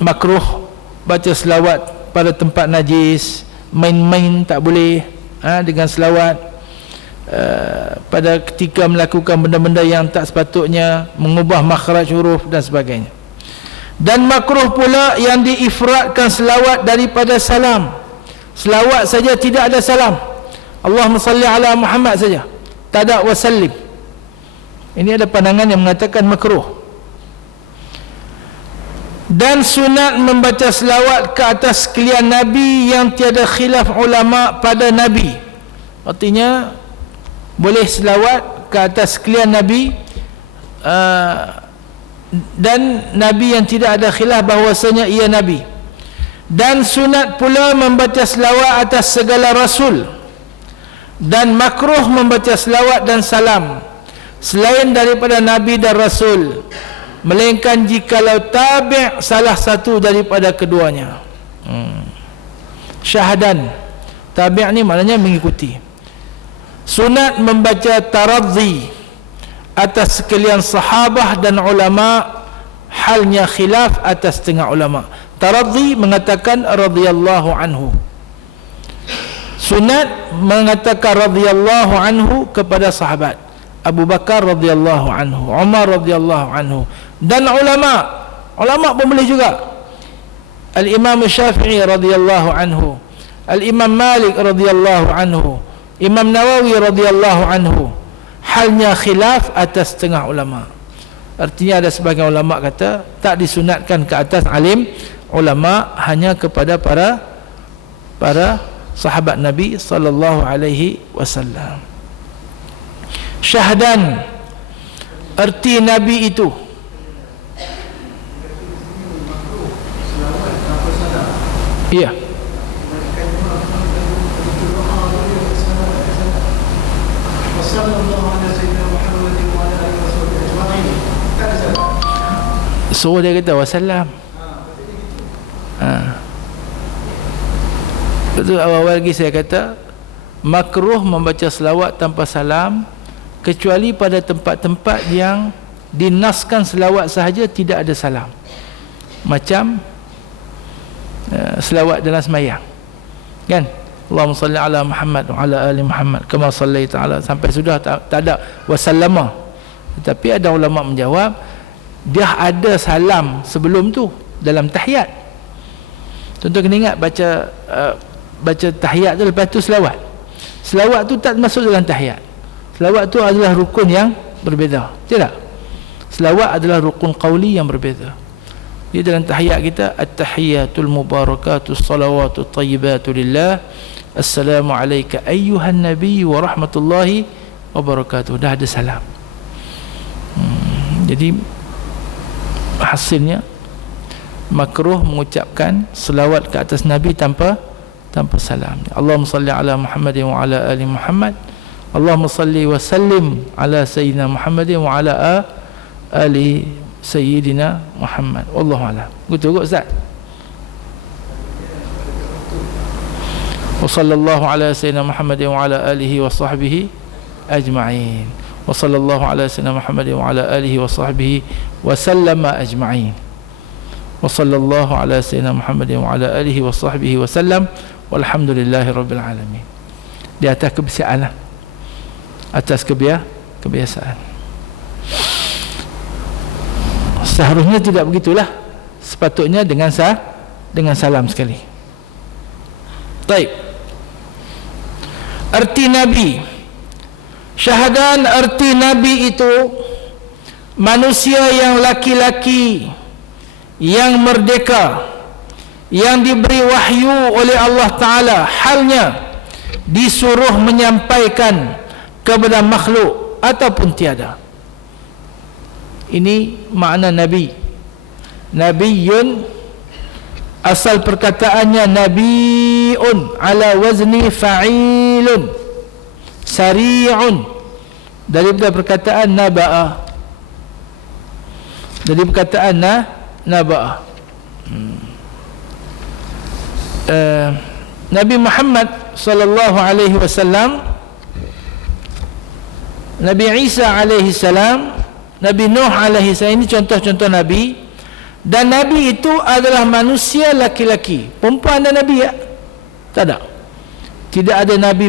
makruh baca selawat pada tempat najis, main-main tak boleh dengan selawat. Pada ketika melakukan benda-benda yang tak sepatutnya, mengubah makhraj huruf dan sebagainya. Dan makruh pula yang diifratkan selawat daripada salam. Selawat saja tidak ada salam, Allahumma salli ala Muhammad saja, tak ada wasallim. Ini ada pandangan yang mengatakan makruh. Dan sunat membaca selawat ke atas sekalian Nabi yang tiada khilaf ulama pada Nabi. Artinya boleh selawat ke atas sekalian Nabi, dan Nabi yang tidak ada khilaf bahawasanya ia Nabi. Dan sunat pula membaca selawat atas segala Rasul. Dan makruh membaca selawat dan salam selain daripada Nabi dan Rasul, melainkan jikalau tabi' salah satu daripada keduanya. Syahadan, tabi' ni maknanya mengikuti. Sunat membaca taradhi atas sekalian sahabah dan ulama, halnya khilaf atas setengah ulama. Taradhi mengatakan radhiyallahu anhu, sunat mengatakan radhiyallahu anhu kepada sahabat Abu Bakar radhiyallahu anhu, Umar radhiyallahu anhu, dan ulama pun boleh juga. Al-Imam Syafi'i radhiyallahu anhu, Al-Imam Malik radhiyallahu anhu, Imam Nawawi radhiyallahu anhu. Halnya khilaf atas setengah ulama. Artinya ada sebagian ulama kata tak disunatkan ke atas alim ulama, hanya kepada para sahabat Nabi sallallahu alaihi wasallam. Syahdan, erti Nabi itu iya, so dia kata wassalam. Betul, awal-awal lagi saya kata makruh membaca selawat tanpa salam, kecuali pada tempat-tempat yang dinaskan selawat sahaja, tidak ada salam. Macam selawat dalam sembahyang, kan? Allahumma salli ala Muhammad wa ala ali Muhammad kama sallaita ala, sampai sudah tak ada wasallama. Tetapi ada ulama menjawab dia ada salam sebelum tu dalam tahiyat. Contoh kena ingat baca tahiyat tu, lepas tu selawat. Selawat tu tak masuk dalam tahiyat. Selawat tu adalah rukun yang berbeza, tidak? Selawat adalah rukun qauli yang berbeza. Di dalam tahiyat kita, at-tahiyatul mubarakatus salawatut tayyibatu lillah, assalamu alayka ayyuhan nabiy wa rahmatullahi wa barakatuh. Dah ada salam. Jadi hasilnya makruh mengucapkan selawat ke atas Nabi tanpa salam. Allahumma salli ala Muhammadin wa ala ali Muhammad, Allahumma salli wa sallim ala sayyidina Muhammadin wa ala ali sayyidina Muhammad. Wallahu a'lam. Betul ke Ustaz? Wa sallallahu ala sayyidina Muhammadin wa ala alihi wa sahbihi ajma'in. Wa sallallahu ala sayyidina Muhammadin wa ala alihi wa sahbihi wa sallama ajma'in. Wa sallallahu ala sayyidina Muhammadin wa ala alihi wa sahbihi wa sallam, walhamdulillahi rabbil alamin. Di atas kebiasaan lah, atas kebiasaan. Seharusnya tidak begitulah, sepatutnya dengan salam sekali. Baik. Arti Nabi, syahadan, arti Nabi itu manusia yang laki-laki, yang merdeka, yang diberi wahyu oleh Allah Ta'ala, halnya disuruh menyampaikan kepada makhluk ataupun tiada. Ini makna Nabi. Nabiyun, asal perkataannya nabiun ala wazni fa'ilun, sari'un, daripada perkataan naba'a, dari perkataan naba'a. Nabi Muhammad sallallahu alaihi wasallam, Nabi Isa alaihi salam, Nabi Nuh alaihi salam, ini contoh-contoh Nabi. Dan Nabi itu adalah manusia laki-laki. Perempuan ada Nabi ya? Tak ada. Tidak ada Nabi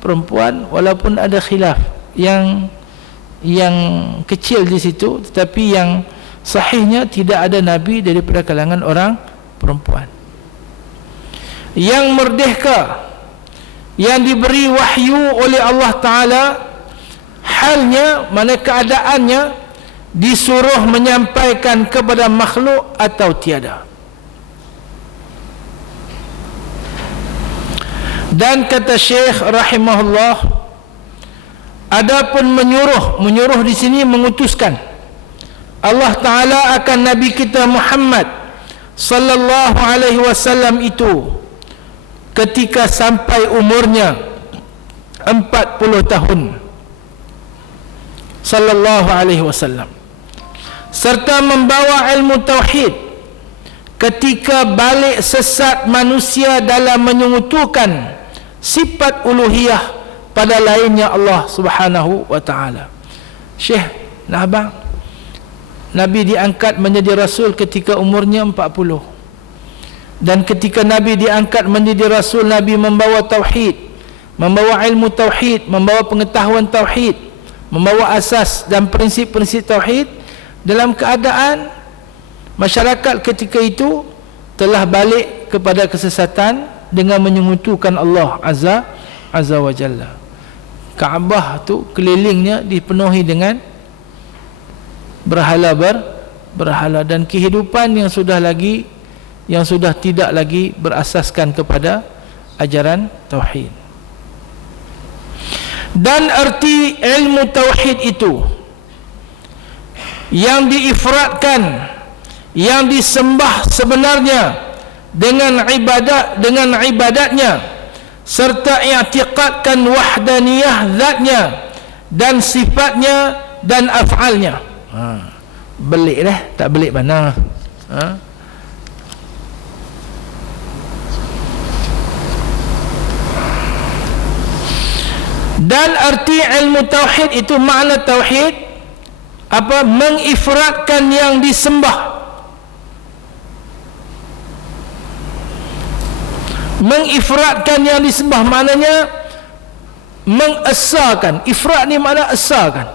perempuan, walaupun ada khilaf yang kecil di situ, tetapi yang sahihnya tidak ada Nabi daripada kalangan orang perempuan. Yang merdeka, yang diberi wahyu oleh Allah Ta'ala, halnya, mana keadaannya, disuruh menyampaikan kepada makhluk atau tiada. Dan kata Syekh rahimahullah, adapun menyuruh di sini mengutuskan. Allah Ta'ala akan Nabi kita Muhammad sallallahu alaihi wasallam itu ketika sampai umurnya 40 tahun sallallahu alaihi wasallam, serta membawa ilmu tauhid ketika balik sesat manusia dalam menyekutukan sifat uluhiyah pada lainnya Allah Subhanahu wa taala. Syekh, nah abang, Nabi diangkat menjadi rasul ketika umurnya 40. Dan ketika Nabi diangkat menjadi rasul, Nabi membawa tauhid, membawa ilmu tauhid, membawa pengetahuan tauhid, membawa asas dan prinsip-prinsip tauhid, dalam keadaan masyarakat ketika itu telah balik kepada kesesatan dengan menyekutukan Allah Azza wa Jalla. Kaabah tu kelilingnya dipenuhi dengan berhala dan kehidupan yang sudah tidak lagi berasaskan kepada ajaran tauhid. Dan arti ilmu tauhid itu yang diifratkan, yang disembah sebenarnya dengan ibadatnya, serta i'tiqadkan wahdaniyah zatnya dan sifatnya dan af'alnya. Belik dah, tak belik mana? Dan arti ilmu tauhid itu, makna tauhid apa? Mengifratkan yang disembah, mengifratkan yang disembah, maknanya mengesahkan. Ifrat ni makna esahkan,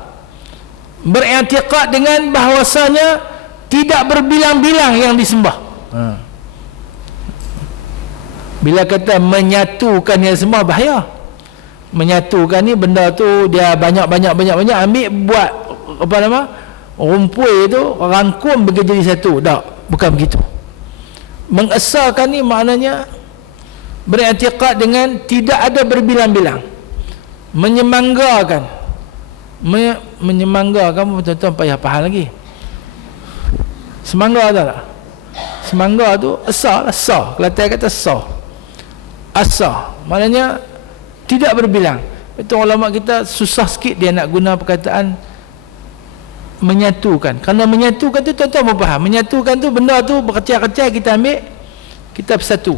beriktikad dengan bahawasanya tidak berbilang-bilang yang disembah. Bila kata menyatukan yang disembah, bahaya. Menyatukan ni benda tu dia banyak ambil buat apa nama, rumpui tu rangkum bagi jadi satu. Tak, bukan begitu. Mengesahkan ni maknanya beriktikad dengan tidak ada berbilang-bilang, menyemanggakan. Menyemanggakan, tuan-tuan payah faham lagi. Semangga tak? Semangga tu asah, Kelantan kata asah, maknanya tidak berbilang. Itu ulama kita susah sikit dia nak guna perkataan menyatukan. Kerana menyatukan tu tuan-tuan faham, menyatukan tu benda tu berkecil-kecil kita ambil, kita bersatu.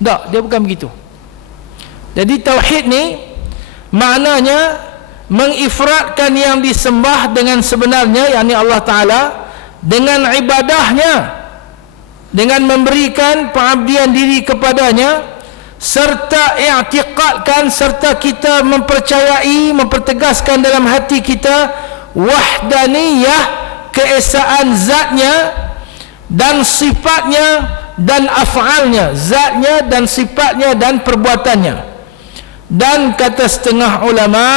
Tak, dia bukan begitu. Jadi tauhid ni maknanya mengifratkan yang disembah dengan sebenarnya, yakni Allah Ta'ala, dengan ibadahnya, dengan memberikan pengabdian diri kepadanya, serta i'tiqadkan, serta kita mempercayai, mempertegaskan dalam hati kita wahdaniyah, keesaan zatnya dan sifatnya dan af'alnya, zatnya dan sifatnya dan perbuatannya. Dan kata setengah ulama,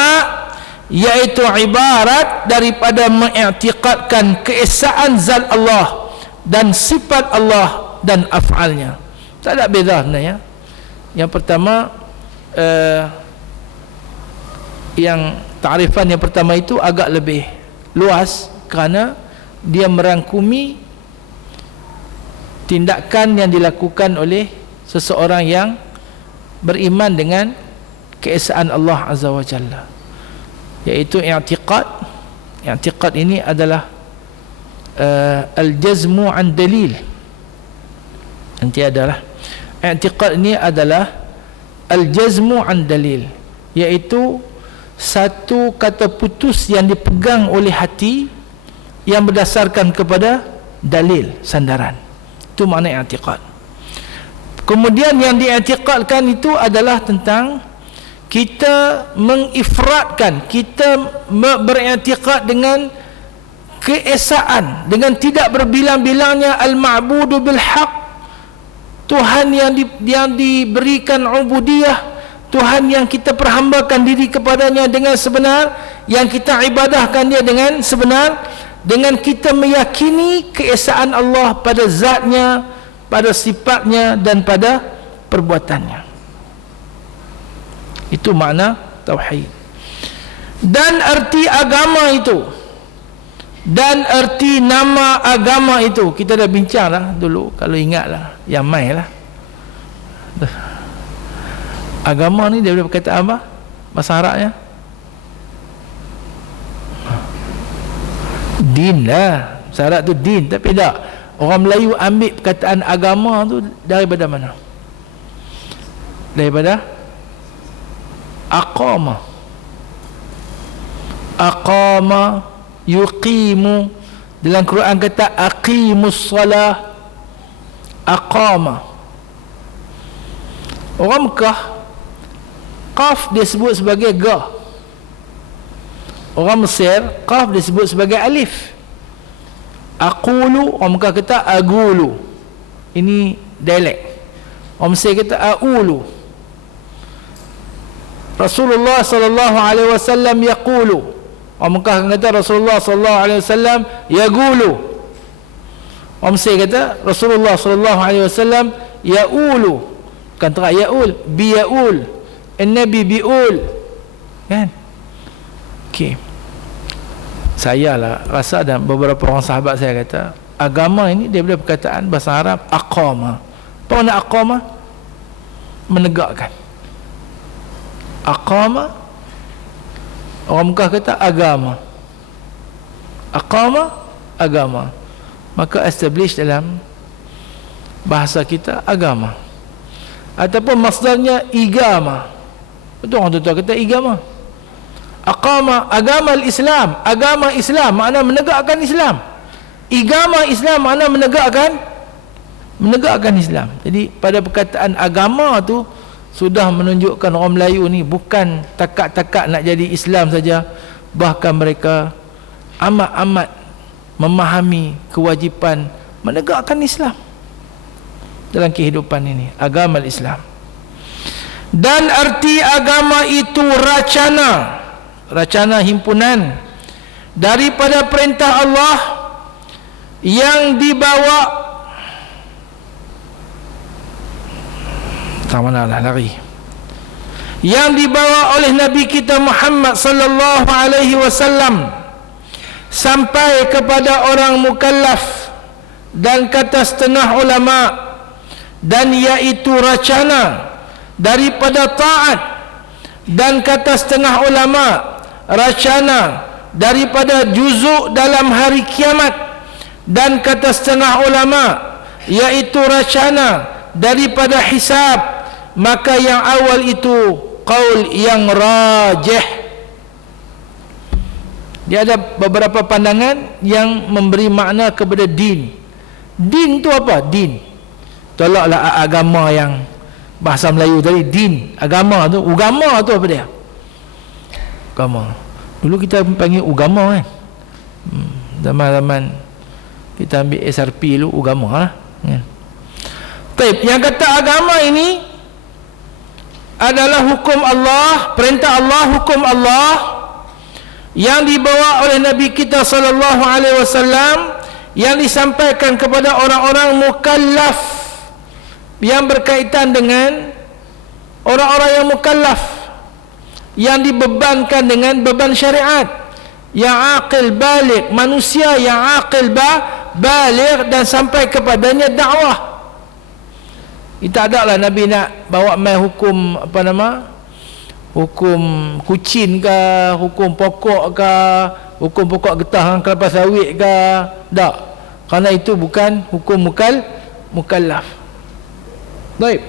iaitu ibarat daripada mengiktikadkan keesaan zat Allah dan sifat Allah dan af'alnya. Tak ada beza sebenarnya. Yang pertama, yang ta'rifan yang pertama itu agak lebih luas kerana dia merangkumi tindakan yang dilakukan oleh seseorang yang beriman dengan keesaan Allah Azza wa Jalla, iaitu i'tiqad. I'tiqad ini adalah al-jazmu an dalil. Nanti adalah i'tiqad ini adalah al-jazmu an dalil, iaitu satu kata putus yang dipegang oleh hati yang berdasarkan kepada dalil, sandaran. Itu makna i'tiqad. Kemudian yang diiktikadkan itu adalah tentang kita mengifratkan, kita beriktikad dengan keesaan, dengan tidak berbilang-bilangnya al-ma'budu bil haq, Tuhan yang diberikan ubudiyah, Tuhan yang kita perhambakan diri kepadanya dengan sebenar, yang kita ibadahkan dia dengan sebenar, dengan kita meyakini keesaan Allah pada zatnya, pada sifatnya dan pada perbuatannya. Itu makna tauhid. Dan arti agama itu, dan arti nama agama itu kita dah bincang lah dulu, kalau ingatlah, yang mai lah. Agama ni dia boleh berkata apa bahasa Arabnya? Din lah, bahasa Arab tu din. Tapi tak, orang Melayu ambil perkataan agama tu daripada mana? Daripada aqama. Aqama yuqimu, dalam Quran kata aqimus salah. Aqama. Orang Mekah qaf disebut sebagai ga. Orang Mesir qaf disebut sebagai alif. Aqulu, orang Mekah kata agulu. Ini dialek. Orang Mesir kata aulu. Rasulullah sallallahu alaihi wasallam yaqulu. Orang Mekah kata Rasulullah sallallahu alaihi wasallam yaqulu. Orang Mesir kata Rasulullah sallallahu alaihi wasallam yaulu. Kan tak yaul, biyaul. An-Nabi biul. Kan? Okey. Saya lah rasa, dan beberapa orang sahabat saya kata agama ini dia boleh perkataan bahasa Arab aqama. Apa makna aqama? Menegakkan. Aqama, orang Mekah kata agama. Aqama, agama. Maka establish dalam bahasa kita agama. Ataupun masdarnya igama. Betul, orang tu kata igama. Aqama, agama al-Islam. Agama Islam makna menegakkan Islam. Igama Islam makna menegakkan Islam. Jadi pada perkataan agama tu sudah menunjukkan orang Melayu ni bukan takat-takat nak jadi Islam saja, bahkan mereka amat-amat memahami kewajipan menegakkan Islam dalam kehidupan ini, agama Islam. Dan arti agama itu racana himpunan daripada perintah Allah yang dibawa, tak manalah lari, yang dibawa oleh Nabi kita Muhammad sallallahu alaihi wasallam sampai kepada orang mukallaf, dan kata setengah ulama, dan iaitu racana daripada taat, dan kata setengah ulama racana daripada juzuk dalam hari kiamat, dan kata setengah ulama iaitu racana daripada hisab. Maka yang awal itu qaul yang rajih. Dia ada beberapa pandangan yang memberi makna kepada din. Din tu apa? Din, tolaklah agama yang bahasa Melayu tadi, din, agama tu. Ugama tu apa dia? Agama. Dulu kita panggil ugama kan. Zaman-zaman kita ambil SRP dulu, ugama lah kan. Baik, yang kata agama ini adalah hukum Allah, perintah Allah, hukum Allah yang dibawa oleh Nabi kita sallallahu alaihi wasallam, yang disampaikan kepada orang-orang mukallaf, yang berkaitan dengan orang-orang yang mukallaf, yang dibebankan dengan beban syariat, yang aqil balik, manusia yang aqil balik, dan sampai kepadanya dakwah. Tak ada lah Nabi nak bawa mai hukum apa nama, hukum kucing ke, hukum pokok ke, hukum pokok getah kelapa sawit ke. Tak, kerana itu bukan hukum mukallaf. Baik.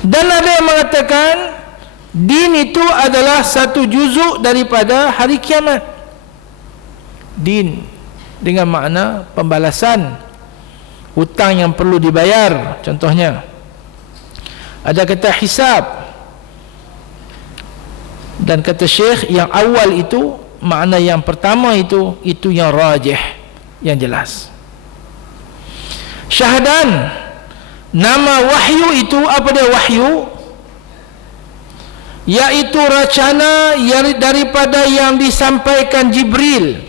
Dan ada yang mengatakan din itu adalah satu juzuk daripada hari kiamat. Din dengan makna pembalasan hutang yang perlu dibayar. Contohnya ada kata hisab, dan kata Syekh yang awal itu, makna yang pertama itu yang rajih, yang jelas. Syahadan, nama wahyu itu apa dia wahyu? Yaitu racana daripada yang disampaikan Jibril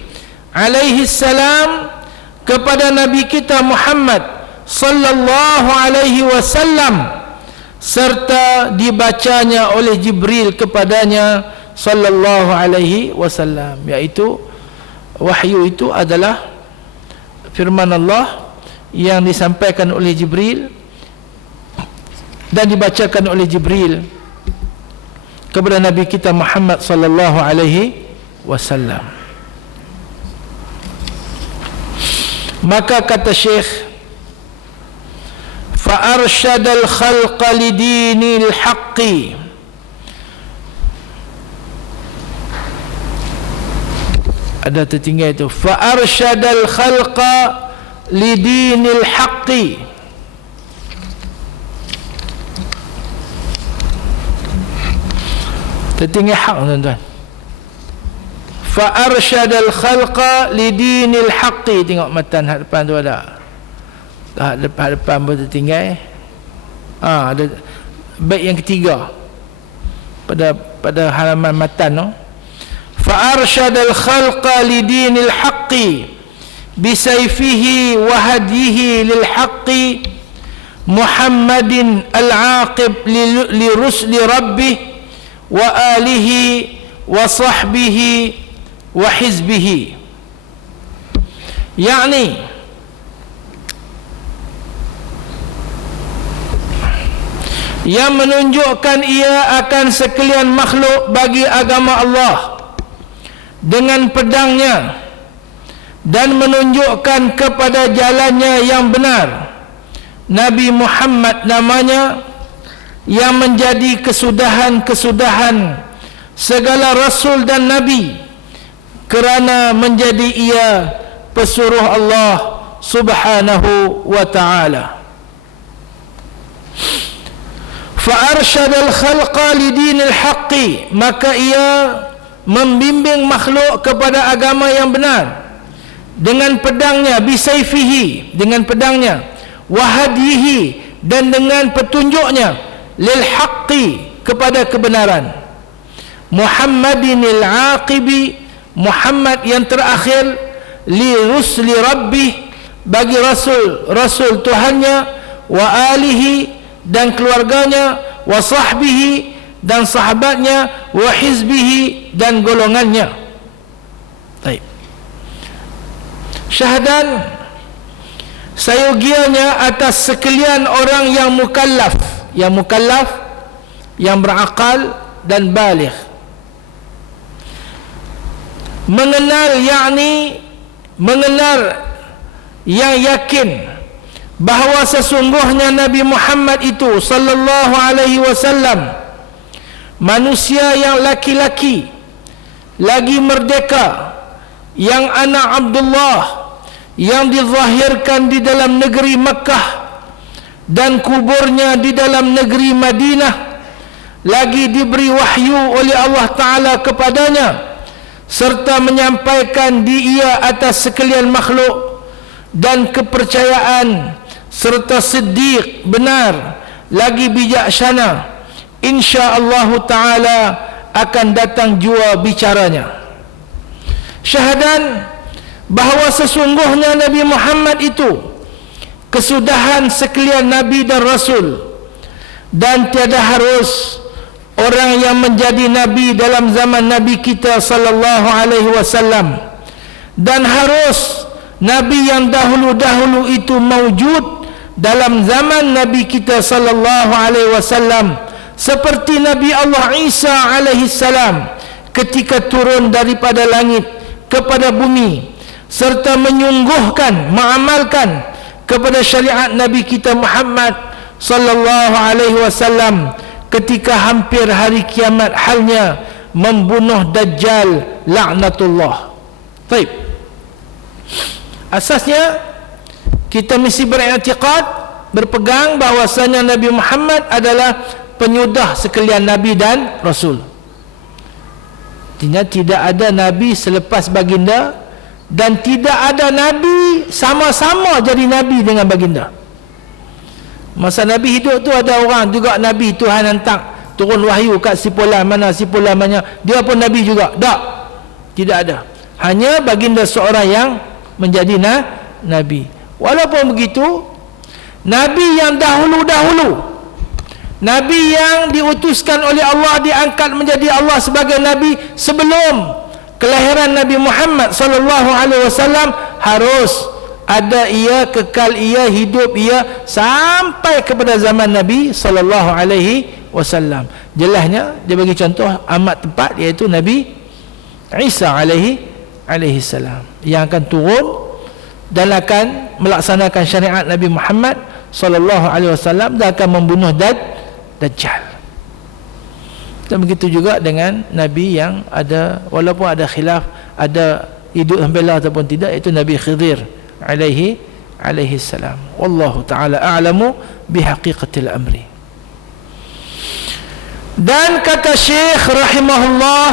alaihi salam kepada Nabi kita Muhammad sallallahu alaihi wasallam, serta dibacanya oleh Jibril kepadanya sallallahu alaihi wasallam. Yaitu wahyu itu adalah firman Allah yang disampaikan oleh Jibril dan dibacakan oleh Jibril kepada Nabi kita Muhammad sallallahu alaihi wasallam. Maka kata Syekh, fa arsyadal khalqa lidinil haqqi, ada tertinggal itu, fa arsyadal khalqa lidinil haqqi. Tertinggal hak, tuan-tuan. Fa arsyadal khalqa lidinil haqqi. Tengok matan hadapan tu ada. Hadapan pun tertinggal. Ada bait yang ketiga pada halaman matan tu. Fa arsyadal khalqa lidinil haqqi bisayfihi wa hadihi lil haqqi Muhammadin al-aqib li rusli rabbih wa alihi wa sahbihi wa hizbihi. yakni yang menunjukkan ia akan sekalian makhluk bagi agama Allah dengan pedangnya, dan menunjukkan kepada jalannya yang benar Nabi Muhammad namanya, yang menjadi kesudahan segala rasul dan nabi, kerana menjadi ia pesuruh Allah subhanahu wa ta'ala. Fa arsyadal khalqa lidinil haqqi, maka ia membimbing makhluk kepada agama yang benar dengan pedangnya, bisayfihi, dengan pedangnya, wahadihi, dan dengan petunjuknya, lil haqqi, kepada kebenaran, Muhammadinil aqibi, Muhammad yang terakhir, li rusli rabbih, bagi rasul Tuhannya, wa alihi, dan keluarganya, wa sahbihi, dan sahabatnya, wa hizbihi, dan golongannya. Baik. Syahadan sayogianya atas sekalian orang yang mukallaf, yang berakal dan baligh, mengenal, yakni mengenal yang yakin bahawa sesungguhnya Nabi Muhammad itu sallallahu alaihi wasallam manusia yang laki-laki lagi merdeka, yang anak Abdullah, yang dizahirkan di dalam negeri Makkah dan kuburnya di dalam negeri Madinah, lagi diberi wahyu oleh Allah Ta'ala kepadanya, serta menyampaikan di ia atas sekalian makhluk, dan kepercayaan, serta siddiq, benar, lagi bijaksana, insya-Allah Ta'ala akan datang jua bicaranya. Syahadan bahawa sesungguhnya Nabi Muhammad itu kesudahan sekalian Nabi dan Rasul, dan tiada harus orang yang menjadi Nabi dalam zaman Nabi kita sallallahu alaihi wasallam, dan harus Nabi yang dahulu-dahulu itu mawjud dalam zaman Nabi kita sallallahu alaihi wasallam, seperti Nabi Allah Isa alaihi salam ketika turun daripada langit kepada bumi, serta menyungguhkan, mengamalkan kepada syariat Nabi kita Muhammad sallallahu alaihi wasallam ketika hampir hari kiamat, halnya membunuh Dajjal laknatullah. Baik. Asasnya kita mesti beriktikad, berpegang bahwasanya Nabi Muhammad adalah penyudah sekalian Nabi dan Rasul. Artinya tidak ada Nabi selepas baginda, dan tidak ada Nabi sama-sama jadi Nabi dengan baginda. Masa Nabi hidup tu ada orang juga Nabi, Tuhan hantar turun wahyu kat si fulan mana, si fulan mana, dia pun Nabi juga. Tak, tidak ada. Hanya baginda seorang yang menjadi Nabi. Walaupun begitu, Nabi yang dahulu-dahulu, Nabi yang diutuskan oleh Allah, diangkat menjadi Allah sebagai Nabi sebelum kelahiran Nabi Muhammad sallallahu alaihi wasallam, harus ada ia, kekal ia, hidup ia sampai kepada zaman Nabi sallallahu alaihi wasallam. Jelasnya dia bagi contoh amat tepat, iaitu Nabi Isa alaihi salam yang akan turun dan akan melaksanakan syariat Nabi Muhammad sallallahu alaihi wasallam dan akan membunuh Dajjal. Dan begitu juga dengan Nabi yang ada, walaupun ada khilaf, ada hidup hambela ataupun tidak, itu Nabi Khidir alaihi salam. Wallahu ta'ala a'lamu bihaqiqatil amri. Dan kata Syekh rahimahullah,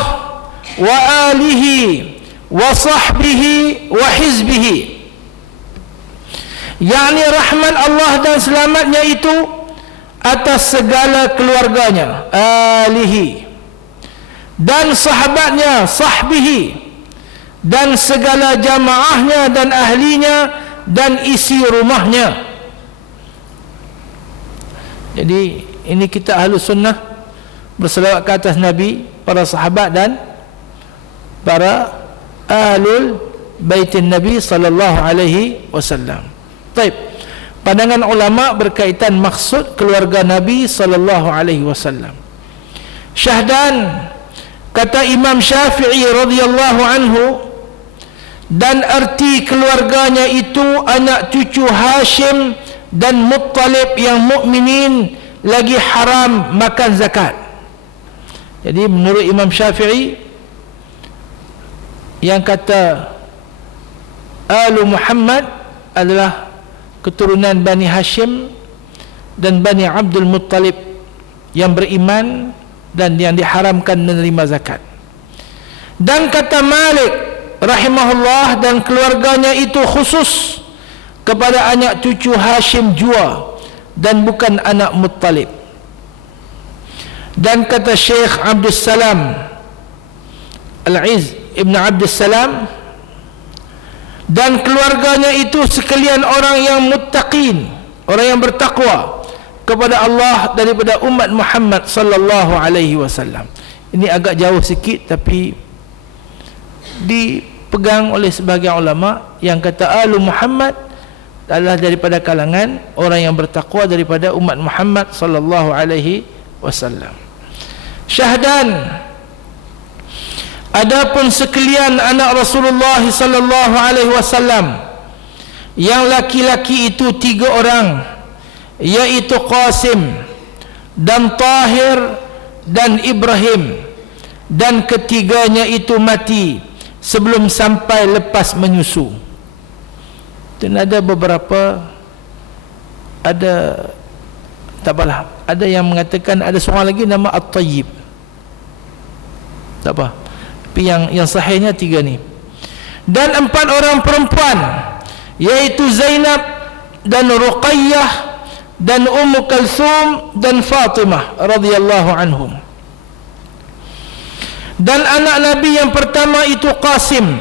wa alihi wa sahbihi wa hizbihi, yakni rahmat Allah dan selamatnya itu atas segala keluarganya, alihi, dan sahabatnya, sahbihi, dan segala jamaahnya dan ahlinya dan isi rumahnya. Jadi ini kita ahlu sunnah berselawat ke atas Nabi, para sahabat dan para ahlul baitin Nabi sallallahu alaihi wasallam. Baik. Pandangan ulama berkaitan maksud keluarga Nabi sallallahu alaihi wasallam. Syahdan, kata Imam Syafi'i radhiyallahu anhu, dan arti keluarganya itu anak cucu Hashim dan Muttalib yang mukminin lagi haram makan zakat. Jadi menurut Imam Syafi'i, yang kata Alu Muhammad adalah keturunan Bani Hashim dan Bani Abdul Muttalib yang beriman dan yang diharamkan menerima zakat. Dan kata Malik rahimahullah, dan keluarganya itu khusus kepada anak cucu Hashim jua dan bukan anak Muttalib. Dan kata Syekh Abdul Salam Al-Izz Ibn Abdul Salam, dan keluarganya itu sekalian orang yang muttaqin, orang yang bertakwa kepada Allah daripada umat Muhammad sallallahu alaihi wasallam. Ini agak jauh sikit tapi dipegang oleh sebagian ulama yang kata Alu Muhammad adalah daripada kalangan orang yang bertakwa daripada umat Muhammad sallallahu alaihi wasallam. Syahdan, adapun sekalian anak Rasulullah sallallahu alaihi wasallam yang laki-laki itu 3 orang, yaitu Qasim dan Tahir dan Ibrahim, dan ketiganya itu mati sebelum sampai lepas menyusu. Dan ada beberapa, ada tak apalah, ada yang mengatakan ada seorang lagi nama At-Tayyib, tak apa. Tapi yang sahihnya 3 ni. Dan 4 orang perempuan, yaitu Zainab dan Ruqayyah dan Ummu Kalsum dan Fatimah radhiyallahu anhum. Dan anak Nabi yang pertama itu Qasim,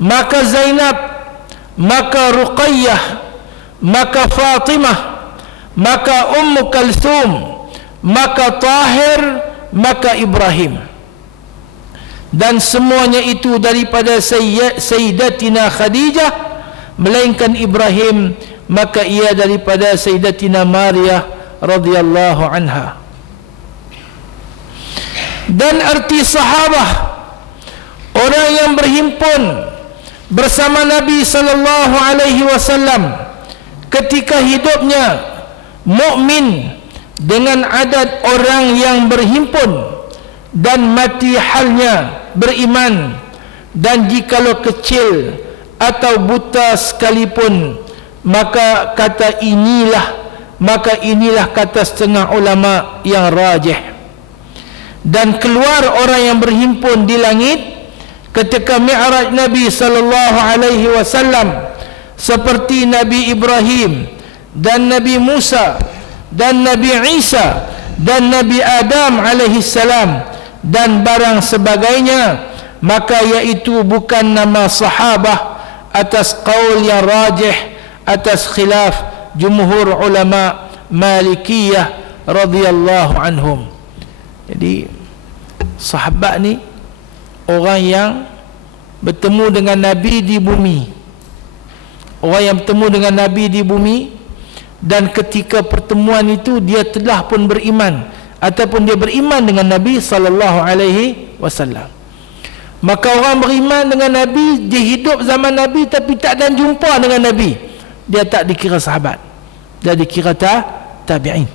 maka Zainab, maka Ruqayyah, maka Fatimah, maka Ummu Kalsum, maka Tahir, maka Ibrahim. Dan semuanya itu daripada Sayyidatina Khadijah, melainkan Ibrahim maka ia daripada Sayyidatina Maryah radhiyallahu anha. Dan arti sahabah, orang yang berhimpun bersama Nabi sallallahu alaihi wasallam ketika hidupnya, mukmin dengan adat orang yang berhimpun, dan mati halnya beriman, dan jikalau kecil atau buta sekalipun, maka inilah kata setengah ulama yang rajih. Dan keluar orang yang berhimpun di langit ketika Mi'raj Nabi sallallahu alaihi wasallam seperti Nabi Ibrahim dan Nabi Musa dan Nabi Isa dan Nabi Adam alaihi salam dan barang sebagainya, maka iaitu bukan nama sahabah atas qaul yang rajih atas khilaf jumhur ulama Malikiyah radhiyallahu anhum. Jadi sahabat ni orang yang bertemu dengan Nabi di bumi, orang yang bertemu dengan Nabi di bumi, dan ketika pertemuan itu dia telah pun beriman ataupun dia beriman dengan Nabi sallallahu alaihi wasallam. Maka orang beriman dengan Nabi, dia hidup zaman Nabi tapi tak ada jumpa dengan Nabi, dia tak dikira sahabat, dia dikira tabi'in.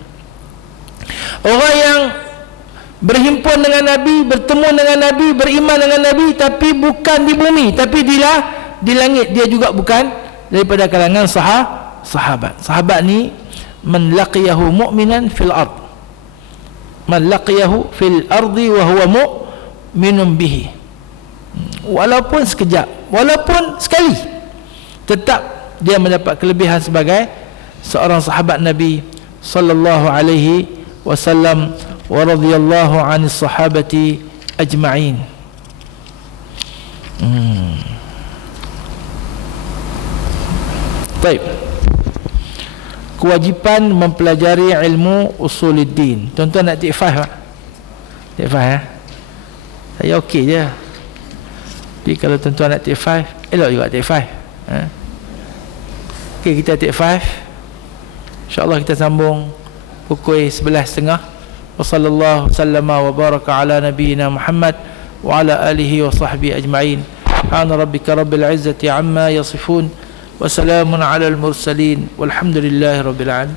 Orang yang berhimpun dengan Nabi, bertemu dengan Nabi, beriman dengan Nabi tapi bukan di bumi tapi di langit, dia juga bukan daripada kalangan sahabat. Sahabat ni man laqiyahu mu'minan fil ard, man laqiyahu fil ardi wa huwa mu'minun bihi, walaupun sekejap, walaupun sekali, tetap dia mendapat kelebihan sebagai seorang sahabat Nabi sallallahu alaihi wasallam wa radhiyallahu 'anis sahabati ajma'in. Baik. Kewajipan mempelajari ilmu usuluddin. Tuan-tuan nak take 5 tak? Take 5 saya okey je. Jadi kalau tuan-tuan nak take 5, elok juga take 5. Okey, kita take 5. InsyaAllah kita sambung pukul 11.30. Wa sallallahu sallama wa baraka ala nabiyyina Muhammad wa ala alihi wa sahbihi ajma'in. Subhana rabbika rabbil izzati amma yasifun wa salamun ala al-mursalin walhamdulillahi rabbil alamin.